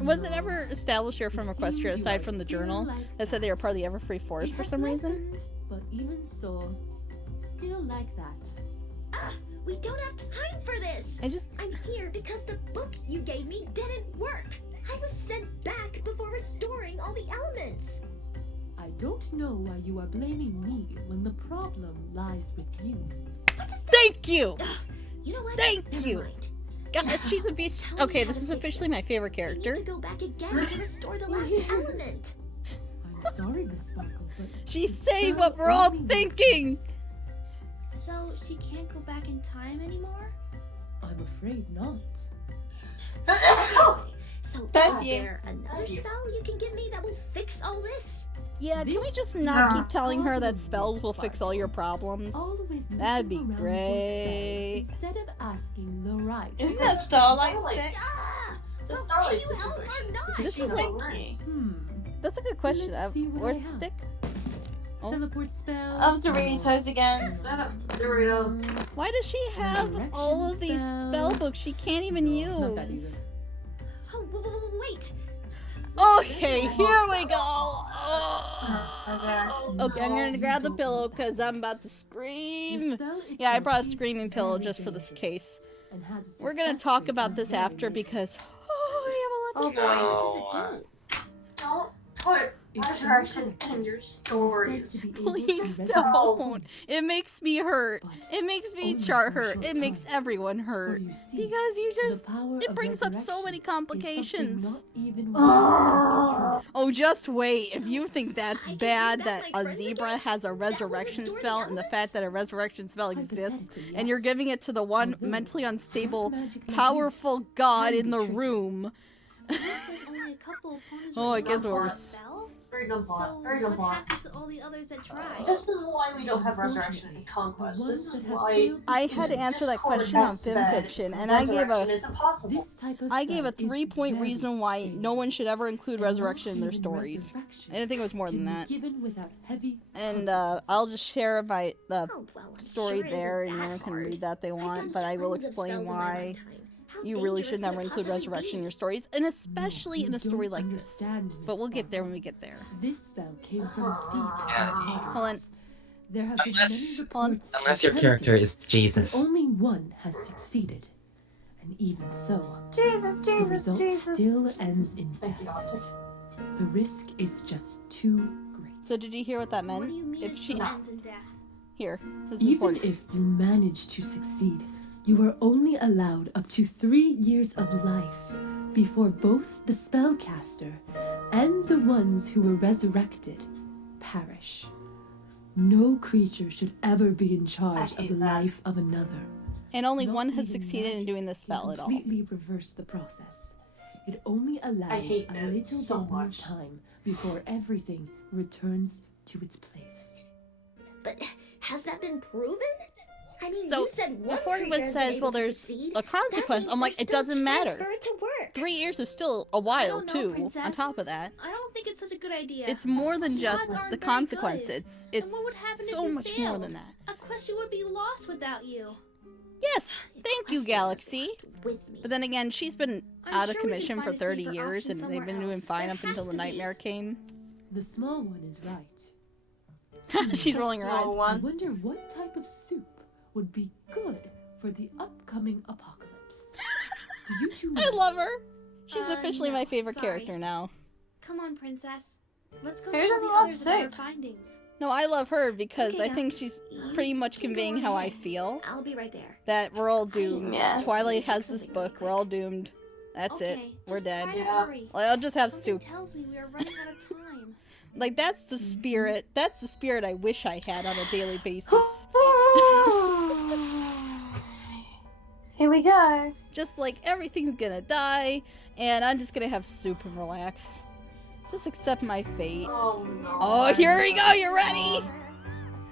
Was it ever established you're from It Equestria seems you aside are from the still journal like that said they were that. part of the Everfree Forest It for has some reason? lessened, but even so, still like that. We don't have time for this. I just I'm here because the book you gave me didn't work. I was sent back before restoring all the elements. I don't know why you are blaming me when the problem lies with you. What does that? thank you. You know what? Thank Never you. mind. God, she's a beach. Tell me Okay, how this to is fix officially it. my favorite I character. need to go back again to restore the last element. I'm sorry, Miss Sparkle, but She's saying that what we're all only makes thinking. sense. So she can't go back in time anymore? I'm afraid not. So Bless is you. there another spell you can give me that will fix all this? Yeah, can we This just not is keep telling her that problem, spells Miss will fix all your problems? Always That'd be looking around for great. spells instead of asking the right. Isn't that Starlight Starlight. stick? Ah! It's a Well, Starlight can you help or situation. not? Because This she is never like- learned. That's a good question. Let's see what Where's I the have. stick? Oh. Teleport spell. Doritos again. Dorito. Why does she have all of these Direction spell books she can't even Not that use? either. Oh, wait. Okay, here we go. Oh. Okay, I'm gonna grab the pillow because I'm about to The scream. spell Yeah, I itself brought a is screaming pillow very just for this dangerous case. and has a We're gonna success talk rate about of this very after little. because Oh we have a lot to boy. What does it do? Don't put resurrection in your stories. Please to don't. It makes me hurt. But It makes me only chart for a hurt. short It makes time. everyone For hurt. you see, Because you the just power it of brings up so resurrection many is something complications. not even we can control. Oh, just wait. If you think that's I can bad be that back, my a friends zebra again? has a That will resurrection restore the spell and the elements? fact that a resurrection spell exists Hypothetically, and you're yes. giving it to the one Although, mentally unstable, black magic like powerful this god can in be the tricky. room. You said only a couple opponents Oh, were it gets able to worse. spell? Very dumb plot. So Very dumb what plot. happens to all the others that tried? This is why we don't have resurrection in Unfortunately, Conquest. the This ones is that have why failed I to had to stand answer that Discord question on has said FimFiction, and I gave resurrection a is impossible. This type of I gave a spell is 3-point very reason why dangerous. no one should ever include And not resurrection in their even stories. resurrection I didn't think it was more can than be that. given without heavy And consequences. I'll just share my Oh, well, I'm story sure it there, isn't and that everyone can hard. read that if they I've want. done But I will tons of explain spells in my why lifetime. How you really dangerous should never could it include possibly resurrection in be? your stories, and especially you in a story don't like this. understand, Miss But we'll get there Sparkle. when we get there. This spell came from deep Yeah. in the waters. Hold on. There have Unless- been many reports Unless your attempting character it, is but Jesus. only one has succeeded. And even so, Jesus, the Jesus, result Jesus. still ends in Thank you, death. Optic. The risk is just too great. So did you hear what that meant? What do you mean If it she still ends in death? here, this is Even important. if you manage to succeed, you are only allowed up to 3 years of life before both the spellcaster and the ones who were resurrected perish. No creature should ever be in charge I of hate the that. life of another. And only Not one has even succeeded in magic doing this can spell at all. completely reverse the process. It only allows hate a that little so bit more much. time before everything returns to its place. But has that been proven? I mean, So you said one before creature anyone has been says, able well, to there's succeed. a consequence, That means I'm like, there's it still doesn't chance matter. for it to work. 3 years is still a while don't know, too. On Princess. top of that, I don't think it's such a good idea. it's more than just Odds aren't the very consequence. good. It's And what would happen so if you much failed? more than that. A question would be lost without you. Yes, thank you, Equestria is Galaxy. lost with me. But then again, she's been I'm out of sure we can commission find for a 30 safer years, option and they've somewhere been doing else. fine There up until has the to be. nightmare came. The small one is right. She's rolling her eyes. Small I one. wonder what type of soup would be good for the upcoming apocalypse. Do you two know? I love her. She's officially no, my favorite sorry. character now. Come on, Princess. Let's go Who show doesn't the love others about our soup? findings. No, I love her because Okay, I now, think she's you pretty much can go conveying on how I ahead. feel. I'll be right there. That we're all doomed. Yeah. Twilight Check has this something really book. We're all doomed. That's it. Okay, We're just dead. try to Yeah. hurry. Well, I'll just have Something soup. tells me we are running out of time. Like that's the spirit. That's the spirit I wish I had on a daily basis. Here we go. Just like everything's gonna die, and I'm just gonna have soup and relax. Just accept my fate. Oh no. Oh, here we go. You ready?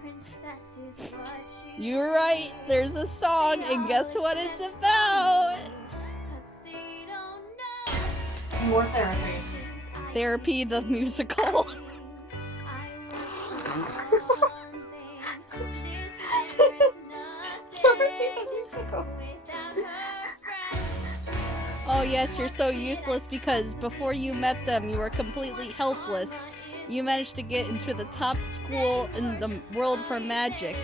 Princess is what you You're right, there's a song, and guess what it's about? More therapy. Therapy the musical. Therapy the musical. Oh yes, you're so useless because before you met them, you were completely helpless. You managed to get into the top school in the world for magic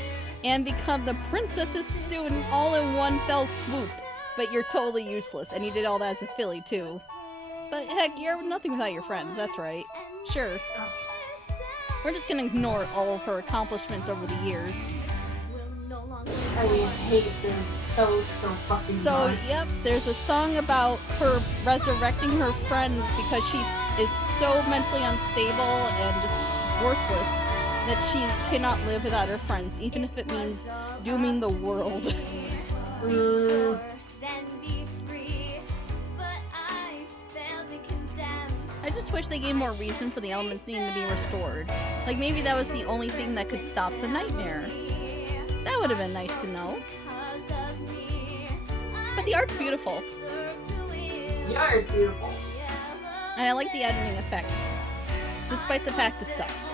and become the princess's student all in one fell swoop. But you're totally useless, and you did all that as a filly too. But heck, you're nothing without your friends, that's right. Sure. We're just gonna ignore all of her accomplishments over the years. I hate this so fucking So, much. yep, there's a song about her resurrecting her friends because she is so mentally unstable and just worthless that she cannot live without her friends, even if it means dooming the world. I just wish they gave more reason for the elements needing to be restored. Like, maybe that was the only thing that could stop the nightmare. That would have been nice to know. But the art's beautiful. The art is beautiful. And I like the editing effects. Despite the fact this sucks.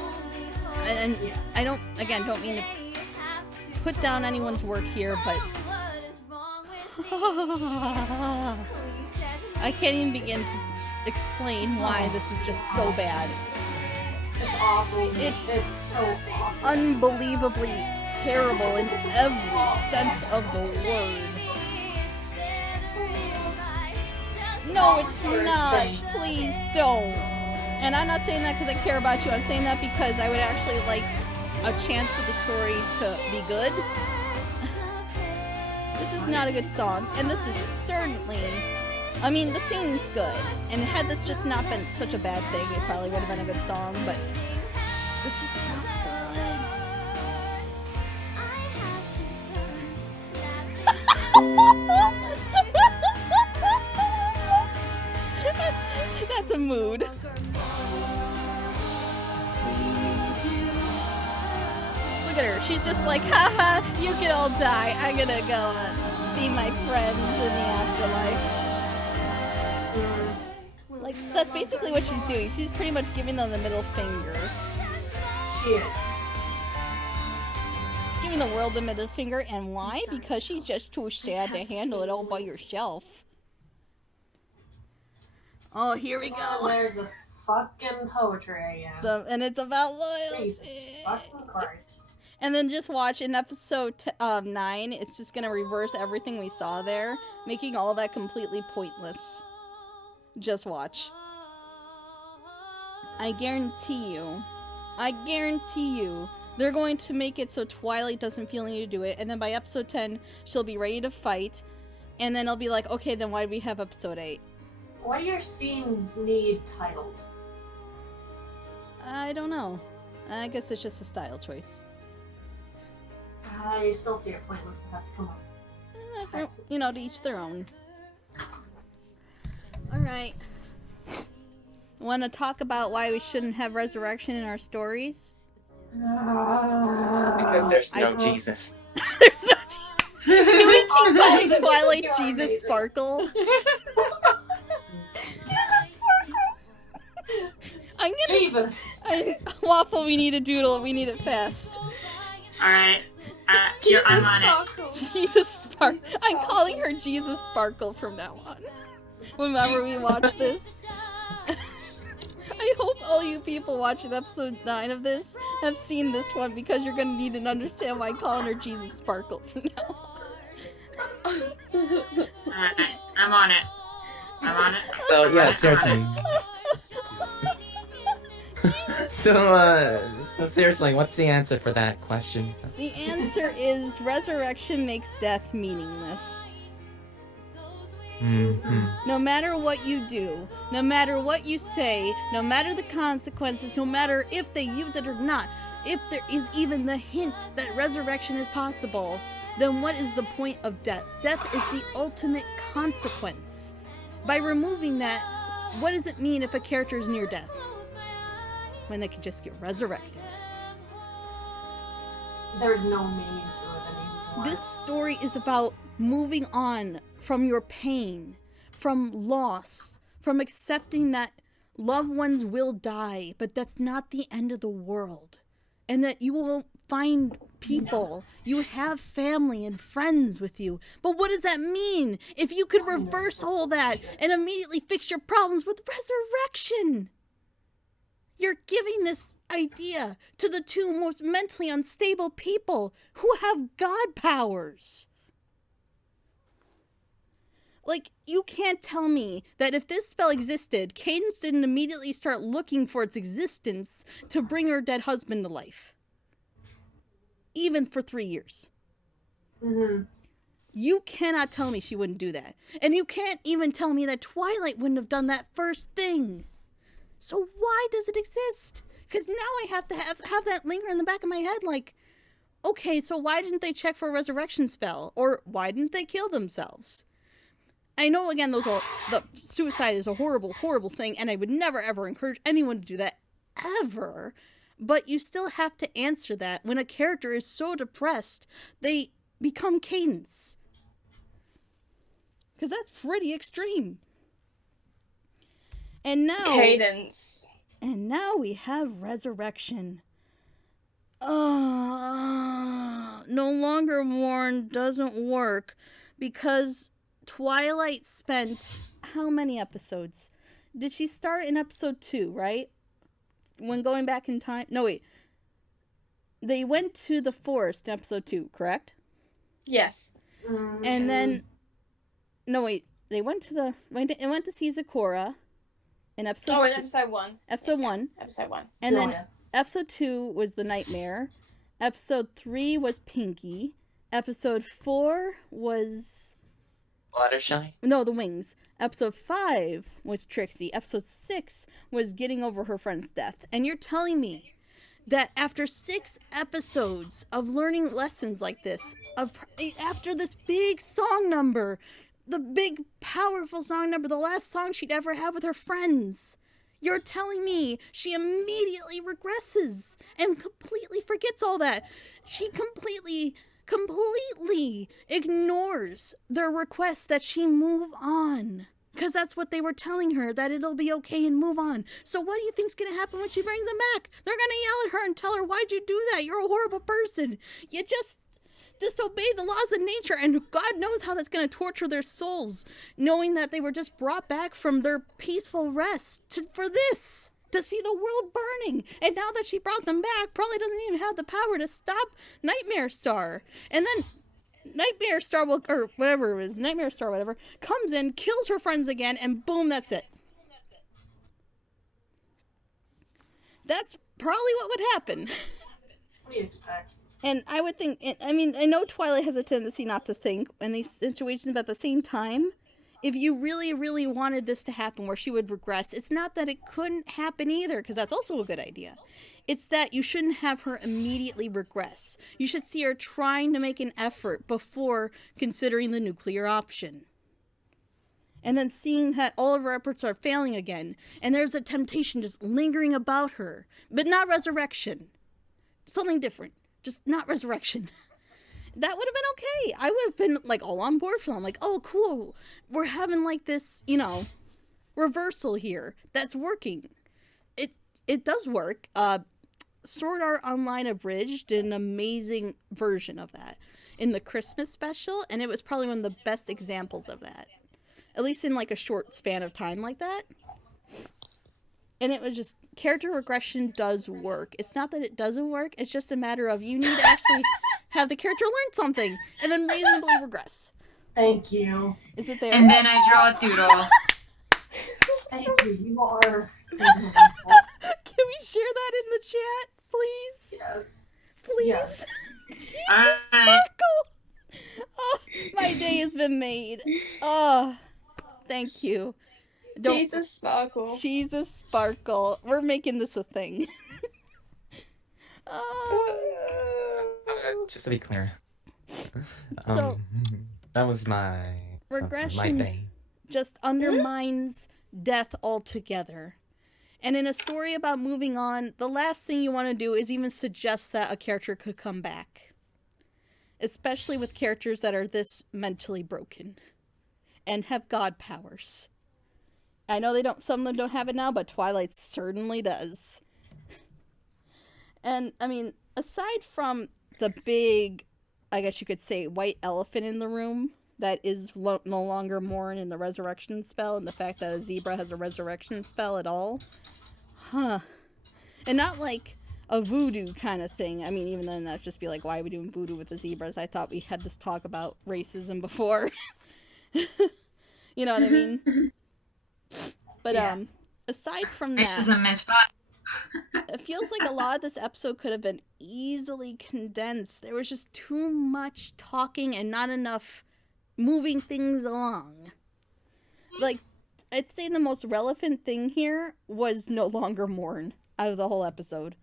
And I don't mean to put down anyone's work here, but I can't even begin to explain why this is just so bad. It's awful. It's so awful. Unbelievably terrible in every sense of the word. No, it's not. Please don't. And I'm not saying that because I care about you. I'm saying that because I would actually like a chance for the story to be good. This is not a good song, and this is certainly... I mean, the singing's good, and had this just not been such a bad thing, it probably would have been a good song, but it's just not good. That's a mood. Look at her, she's just like, haha, you can all die, I'm gonna go see my friends in the afterlife. Like, that's basically what she's doing. She's pretty much giving them the middle finger. Shit. She's giving the world the middle finger, and why? Because she's just too sad to handle it all by herself. Oh, here we go. There's the fucking poetry again. And it's about loyalty. Jesus fucking Christ. And then just watch in episode 9, it's just gonna reverse everything we saw there, making all that completely pointless. Just watch. I guarantee you, they're going to make it so Twilight doesn't feel need to do it, and then by episode 10, she'll be ready to fight, and then it'll be like, okay, then why do we have episode 8? Why do your scenes need titles? I don't know. I guess it's just a style choice. I still see it pointless to have to come up. You know, to each their own. Alright. Want to talk about why we shouldn't have resurrection in our stories? Because there's no Jesus. There's no Jesus. Can we keep calling Twilight Jesus Sparkle? Jesus Sparkle! I'm gonna... Waffle, we need a doodle. We need it fast. Alright. I'm on it. Jesus Sparkle. I'm calling her Jesus Sparkle from now on. Whenever we watch this. I hope all you people watching episode 9 of this have seen this one, because you're gonna need to understand why I'm calling her Jesus Sparkle from now on. Alright, I'm on it. So yeah, seriously. So seriously, what's the answer for that question? The answer is resurrection makes death meaningless. Mm-hmm. No matter what you do, no matter what you say, no matter the consequences, no matter if they use it or not, if there is even the hint that resurrection is possible, then what is the point of death? Death is the ultimate consequence. By removing that, what does it mean if a character is near death? When they could just get resurrected. there's no meaning to it anymore. This story is about moving on from your pain, from loss, from accepting that loved ones will die, but that's not the end of the world. And that you will find people, you have family and friends with you. But what does that mean if you could reverse all that and immediately fix your problems with resurrection? You're giving this idea to the two most mentally unstable people who have God powers. Like, you can't tell me that if this spell existed, Cadence didn't immediately start looking for its existence to bring her dead husband to life. Even for 3 years. Mm-hmm. You cannot tell me she wouldn't do that. And you can't even tell me that Twilight wouldn't have done that first thing. So why does it exist? Because now I have to have that linger in the back of my head like, okay, so why didn't they check for a resurrection spell? Or why didn't they kill themselves? I know, again, the suicide is a horrible, horrible thing, and I would never, ever encourage anyone to do that, ever. But you still have to answer that when a character is so depressed, they become Cadence. Because that's pretty extreme. And now... Cadence. And now we have resurrection. No longer mourn doesn't work because Twilight spent how many episodes? Did she start in episode 2, right? When going back in time? No, wait. They went to the forest in episode 2, correct? Yes. And then... No, wait. They went to see Zecora in episode 2. Oh, in episode 1. Episode 1. Episode 1. And then episode 2 was the nightmare. Episode 3 was Pinky. Episode 4 was... Fluttershy? No, the wings. Episode 5 was Trixie. Episode 6 was getting over her friend's death. And you're telling me that after 6 episodes of learning lessons like this, after this big song number, the big, powerful song number, the last song she'd ever have with her friends, you're telling me she immediately regresses and completely forgets all that. She completely ignores their request that she move on. Because that's what they were telling her, that it'll be okay and move on. So what do you think's going to happen when she brings them back? They're going to yell at her and tell her, why'd you do that? You're a horrible person. You just disobey the laws of nature. And God knows how that's going to torture their souls, knowing that they were just brought back from their peaceful rest for this. To see the world burning. And now that she brought them back, probably doesn't even have the power to stop Nightmare Star. And then Nightmare Star comes in, kills her friends again, and boom, that's it. That's probably what would happen. What do you expect? And I would think, I mean, I know Twilight has a tendency not to think in these situations, but at the same time, if you really, really wanted this to happen where she would regress, it's not that it couldn't happen either, because that's also a good idea. It's that you shouldn't have her immediately regress. You should see her trying to make an effort before considering the nuclear option. And then seeing that all of her efforts are failing again, and there's a temptation just lingering about her, but not resurrection. Something different, just not resurrection. That would have been okay. I would have been, like, all on board for them. Like, oh, cool. We're having, like, this, reversal here. That's working. It does work. Sword Art Online Abridged did an amazing version of that in the Christmas special, and it was probably one of the best examples of that. At least in, like, a short span of time like that. And it was just, character regression does work. It's not that it doesn't work, it's just a matter of you need to actually have the character learn something, and then reasonably regress. Thank you. Is it there? And then I draw a doodle. Thank you. You are. Can we share that in the chat, please? Yes. Please? Yes. Jesus, Sparkle! Oh, my day has been made. Oh, thank you. Jesus Sparkle. Jesus Sparkle. We're making this a thing. Just to be clear. So, that was my regression my day. just undermines death altogether. And in a story about moving on, the last thing you want to do is even suggest that a character could come back. Especially with characters that are this mentally broken and have god powers. I know some of them don't have it now, but Twilight certainly does. And, I mean, aside from the big, I guess you could say, white elephant in the room that is no longer Morn in the resurrection spell, and the fact that a zebra has a resurrection spell at all. Huh. And not like a voodoo kind of thing. I mean, even then, that'd just be like, why are we doing voodoo with the zebras? I thought we had this talk about racism before. You know what I mean? But, aside from that... Racism is fun. It feels like a lot of this episode could have been easily condensed. There was just too much talking and not enough moving things along. Like, I'd say the most relevant thing here was no longer Morn out of the whole episode.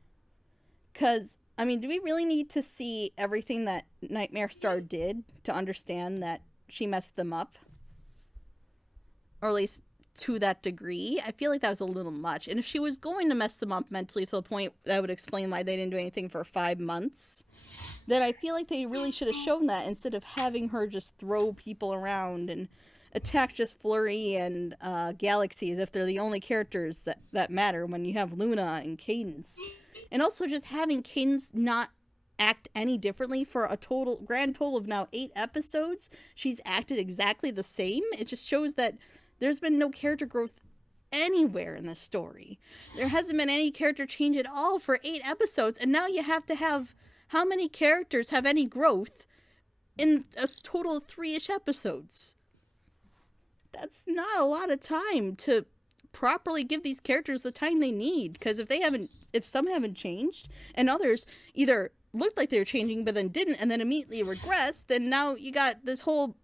Because, I mean, do we really need to see everything that Nightmare Star did to understand that she messed them up? Or at least to that degree? I feel like that was a little much. And if she was going to mess them up mentally to the point that would explain why they didn't do anything for 5 months, then I feel like they really should have shown that instead of having her just throw people around and attack just Flurry and Galaxy as if they're the only characters that matter when you have Luna and Cadence. And also just having Cadence not act any differently for a grand total of now 8 episodes. She's acted exactly the same. It just shows that there's been no character growth anywhere in this story. There hasn't been any character change at all for 8 episodes, and now you have to have how many characters have any growth in a total of 3-ish episodes? That's not a lot of time to properly give these characters the time they need, because if some haven't changed, and others either looked like they were changing but then didn't and then immediately regressed, then now you got this whole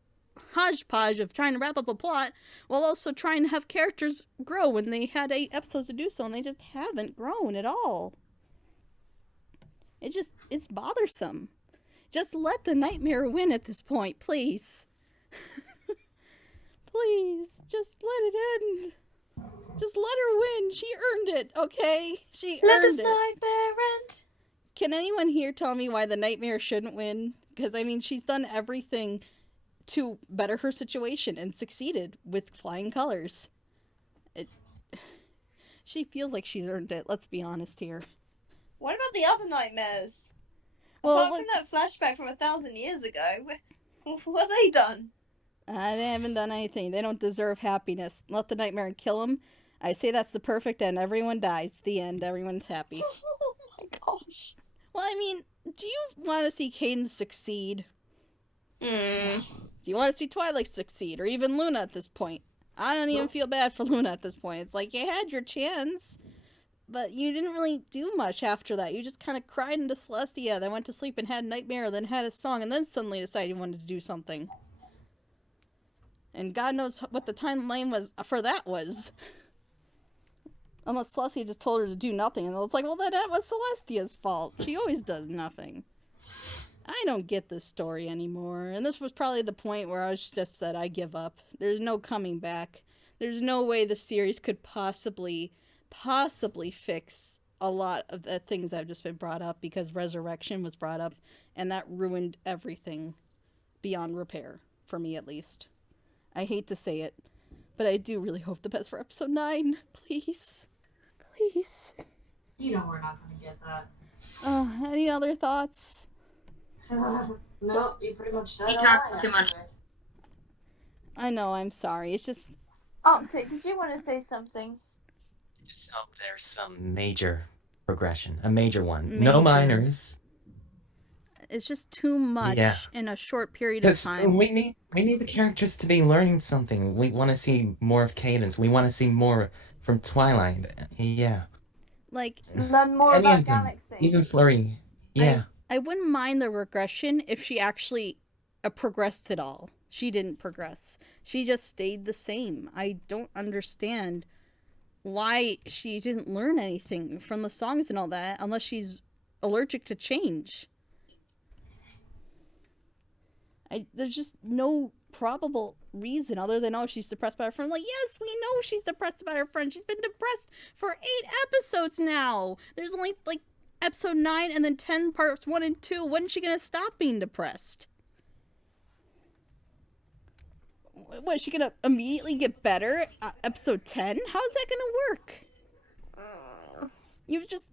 hodgepodge of trying to wrap up a plot while also trying to have characters grow when they had 8 episodes to do so and they just haven't grown at all. It's bothersome. Just let the Nightmare win at this point, please. Please, just let it end. Just let her win. She earned it, okay? She earned it. Let this nightmare end. Can anyone here tell me why the Nightmare shouldn't win? Because, I mean, she's done everything to better her situation and succeeded with flying colors. She feels like she's earned it, let's be honest here. What about the other nightmares? Well, Apart from that flashback from 1,000 years ago, what have they done? They haven't done anything. They don't deserve happiness. Let the Nightmare kill them. I say that's the perfect end. Everyone dies. The end. Everyone's happy. Oh my gosh. Well, I mean, do you want to see Cadence succeed? Do you want to see Twilight succeed? Or even Luna at this point? I don't even feel bad for Luna at this point. It's like, you had your chance, but you didn't really do much after that. You just kind of cried into Celestia, then went to sleep and had a nightmare, then had a song, and then suddenly decided you wanted to do something. And God knows what the timeline was for that was. Unless Celestia just told her to do nothing, and it's like, well, then that was Celestia's fault. She always does nothing. I don't get this story anymore, and this was probably the point where I was just said I give up. There's no coming back. There's no way the series could possibly fix a lot of the things that have just been brought up, because Resurrection was brought up, and that ruined everything beyond repair, for me at least. I hate to say it, but I do really hope the best for episode 9. Please. Please. You know we're not going to get that. Any other thoughts? No, you pretty much said You all talk I too had much. to say. I know, I'm sorry. It's just... Optic, did you want to say something? Just hope there's some major progression. A major one. Major. No minors. It's just too much in a short period of Because time. we need the characters to be learning something. We want to see more of Cadence. We want to see more from Twilight. Yeah. Like... Learn more Any about of them. Galaxy. Even Flurry. Yeah. I wouldn't mind the regression if she actually progressed at all. She didn't progress. She just stayed the same. I don't understand why she didn't learn anything from the songs and all that, unless she's allergic to change. There's just no probable reason other than, oh, she's depressed by her friend. Like, yes, we know she's depressed about her friend. She's been depressed for 8 episodes now. There's only, like, episode 9 and then 10 parts 1 and 2. When is she gonna stop being depressed? What, is she gonna immediately get better? Episode 10? How's that gonna work? You've just...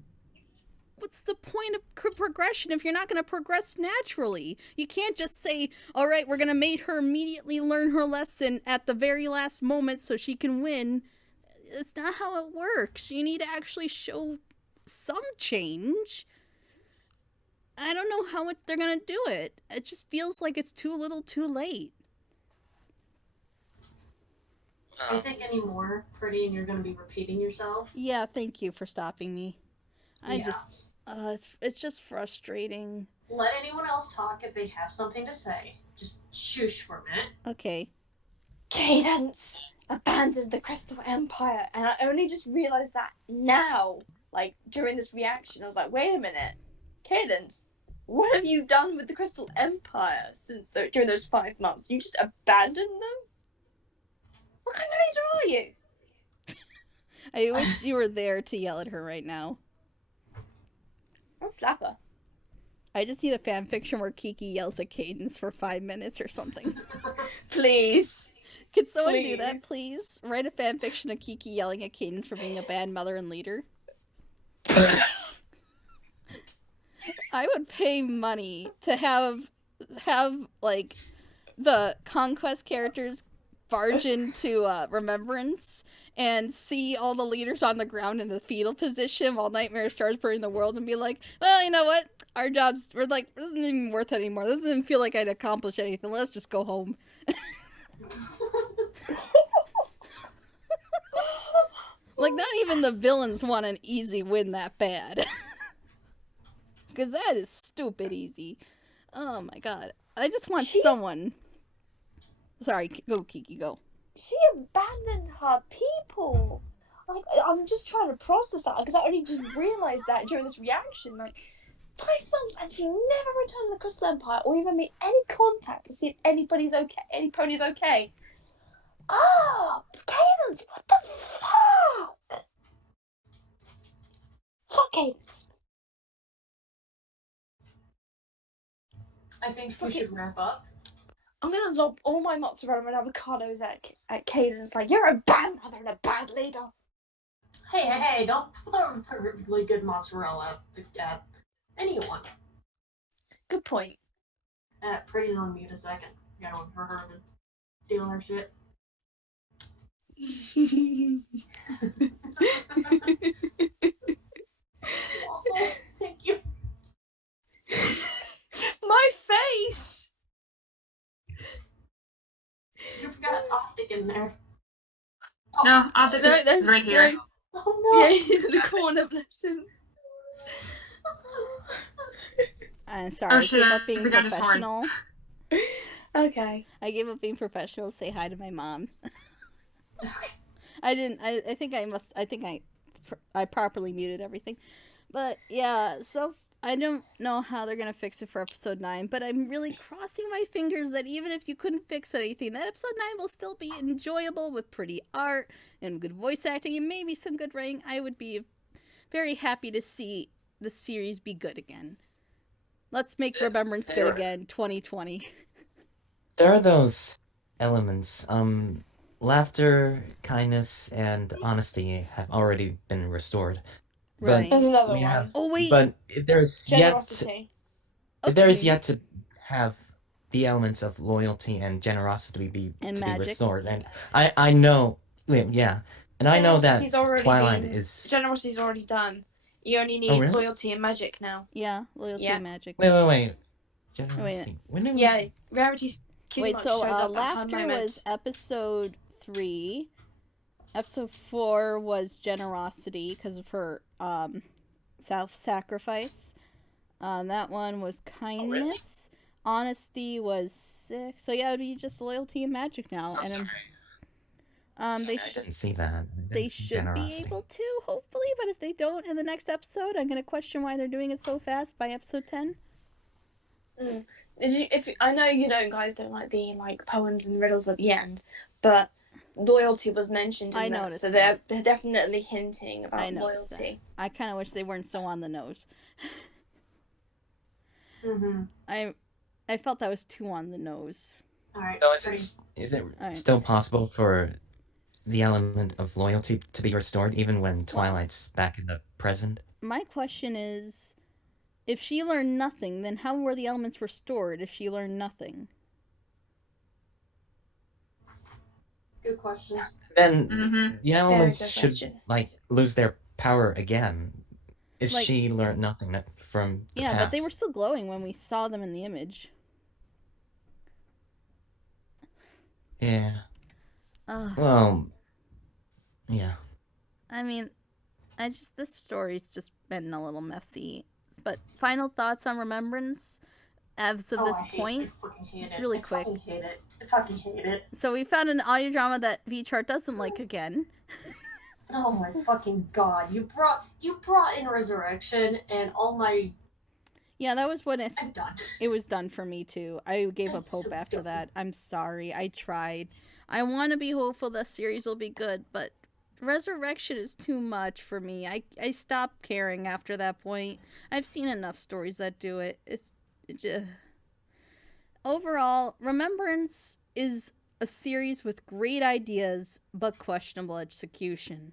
What's the point of progression if you're not going to progress naturally? You can't just say, all right, we're going to make her immediately learn her lesson at the very last moment so she can win. It's not how it works. You need to actually show some change. I don't know how they're going to do it. It just feels like it's too little too late. I think any more, Pretty, and you're going to be repeating yourself. Yeah, thank you for stopping me. It's just frustrating. Let anyone else talk if they have something to say. Just shush for a minute. Okay. Cadence abandoned the Crystal Empire, and I only just realized that now, like, during this reaction. I was like, wait a minute. Cadence, what have you done with the Crystal Empire during those 5 months? You just abandoned them? What kind of leader are you? I wish you were there to yell at her right now. I'll slap her. I just need a fanfiction where Kiki yells at Cadence for 5 minutes or something. Please. Could someone do that, please? Write a fanfiction of Kiki yelling at Cadence for being a bad mother and leader. I would pay money to have like the Conquest characters barge into Remembrance and see all the leaders on the ground in the fetal position while Nightmare starts burning the world and be like, well, you know what? Our jobs, we're like, this isn't even worth it anymore. This doesn't feel like I'd accomplished anything. Let's just go home. Like, not even the villains want an easy win that bad. Because that is stupid easy. Oh my god. I just want someone... Sorry, go Kiki, go. She abandoned her people. Like, I'm just trying to process that because I only just realized that during this reaction. Like, 5 months and she never returned to the Crystal Empire or even made any contact to see if anybody's okay, any pony's okay. Ah, Cadence, what the fuck? Fuck Cadence. I think we should wrap up. I'm gonna lob all my mozzarella and avocados at Cadence. Like, you're a bad mother and a bad leader. Hey, don't throw perfectly good mozzarella at anyone. Good point. Pretty's on mute a second. Gotta wait for her to steal her shit. Awful. Thank you. My face! You forgot Optic in there. No, Optic is right here. No. Oh no! Yeah, he's in the corner, bless him. I'm sorry, I gave up being professional. Okay. I gave up being professional to say hi to my mom. I think I properly muted everything. But yeah, so I don't know how they're going to fix it for episode 9, but I'm really crossing my fingers that even if you couldn't fix anything, that episode 9 will still be enjoyable with pretty art and good voice acting and maybe some good writing. I would be very happy to see the series be good again. Let's make Remembrance good again, 2020. There are those elements. Laughter, kindness, and honesty have already been restored. Right. There's another one. Have, oh wait. But there's generosity. There is yet to have the elements of loyalty and generosity be restored. And I know, yeah, and I know that Twilight is generosity's already done. You only need loyalty and magic now. Yeah, loyalty and magic. Wait. Generosity. Rarity's wait, so laughter was episode 3. Episode 4 was generosity because of her self-sacrifice. That one was kindness. Oh, really? Honesty was 6. So yeah, it would be just loyalty and magic now. Sorry. I didn't see that. They should be able to, hopefully, but if they don't in the next episode, I'm going to question why they're doing it so fast by episode 10. I know you guys don't like the poems and riddles at the end, but loyalty was mentioned in I that, noticed so that. they're definitely hinting about I noticed loyalty. that. I kind of wish they weren't so on the nose. I felt that was too on the nose. All right. So is it still possible for the element of loyalty to be restored even when Twilight's back in the present? My question is, if she learned nothing, then how were the elements restored if she learned nothing? Good question. Then the elements should lose their power again if she learned nothing from the past. But they were still glowing when we saw them in the image. Yeah. Well, yeah. I mean, this story's just been a little messy. But final thoughts on Remembrance as of this point? Just really quick. I fucking hate it. So we found an audio drama that V-Chart doesn't like again. Oh my fucking god! You brought in Resurrection and all my. Yeah, that was when I'm done. It was done for me too. I gave up hope after that. I'm sorry. I tried. I want to be hopeful the series will be good, but Resurrection is too much for me. I stopped caring after that point. I've seen enough stories that do it. Overall, Remembrance is a series with great ideas but questionable execution.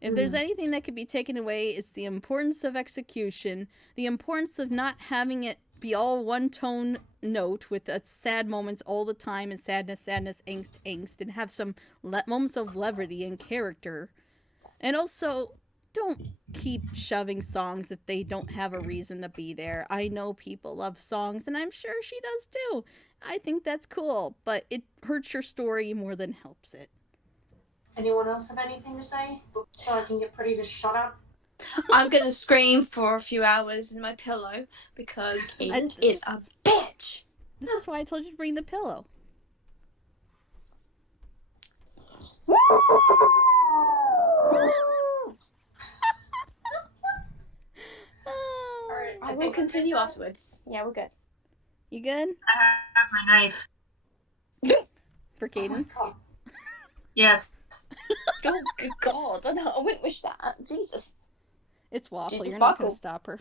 If there's anything that could be taken away, it's the importance of execution, the importance of not having it be all one tone note with sad moments all the time and sadness, angst, and have some moments of levity and character. And also, don't keep shoving songs if they don't have a reason to be there. I know people love songs, and I'm sure she does too. I think that's cool, but it hurts your story more than helps it. Anyone else have anything to say so I can get Pretty to shut up? I'm gonna scream for a few hours in my pillow because Cadence is a bitch. This is why I told you to bring the pillow. I will continue afterwards. Yeah, we're good. You good? I have my knife. For Cadence? Oh yes. Oh, good God. I wouldn't wish that. Jesus. It's Waffle. Jesus, You're not going to stop her.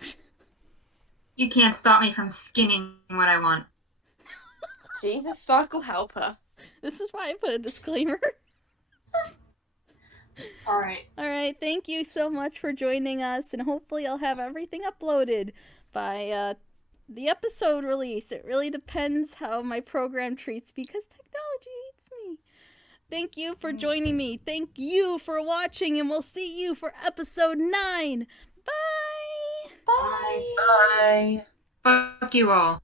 You can't stop me from skinning what I want. Jesus, Sparkle, help her. This is why I put a disclaimer. Alright, thank you so much for joining us, and hopefully I'll have everything uploaded by the episode release. It really depends how my program treats me, because technology eats me. Thank you for joining me. Thank you for watching, and we'll see you for episode 9. Bye! Bye! Bye! Fuck you all.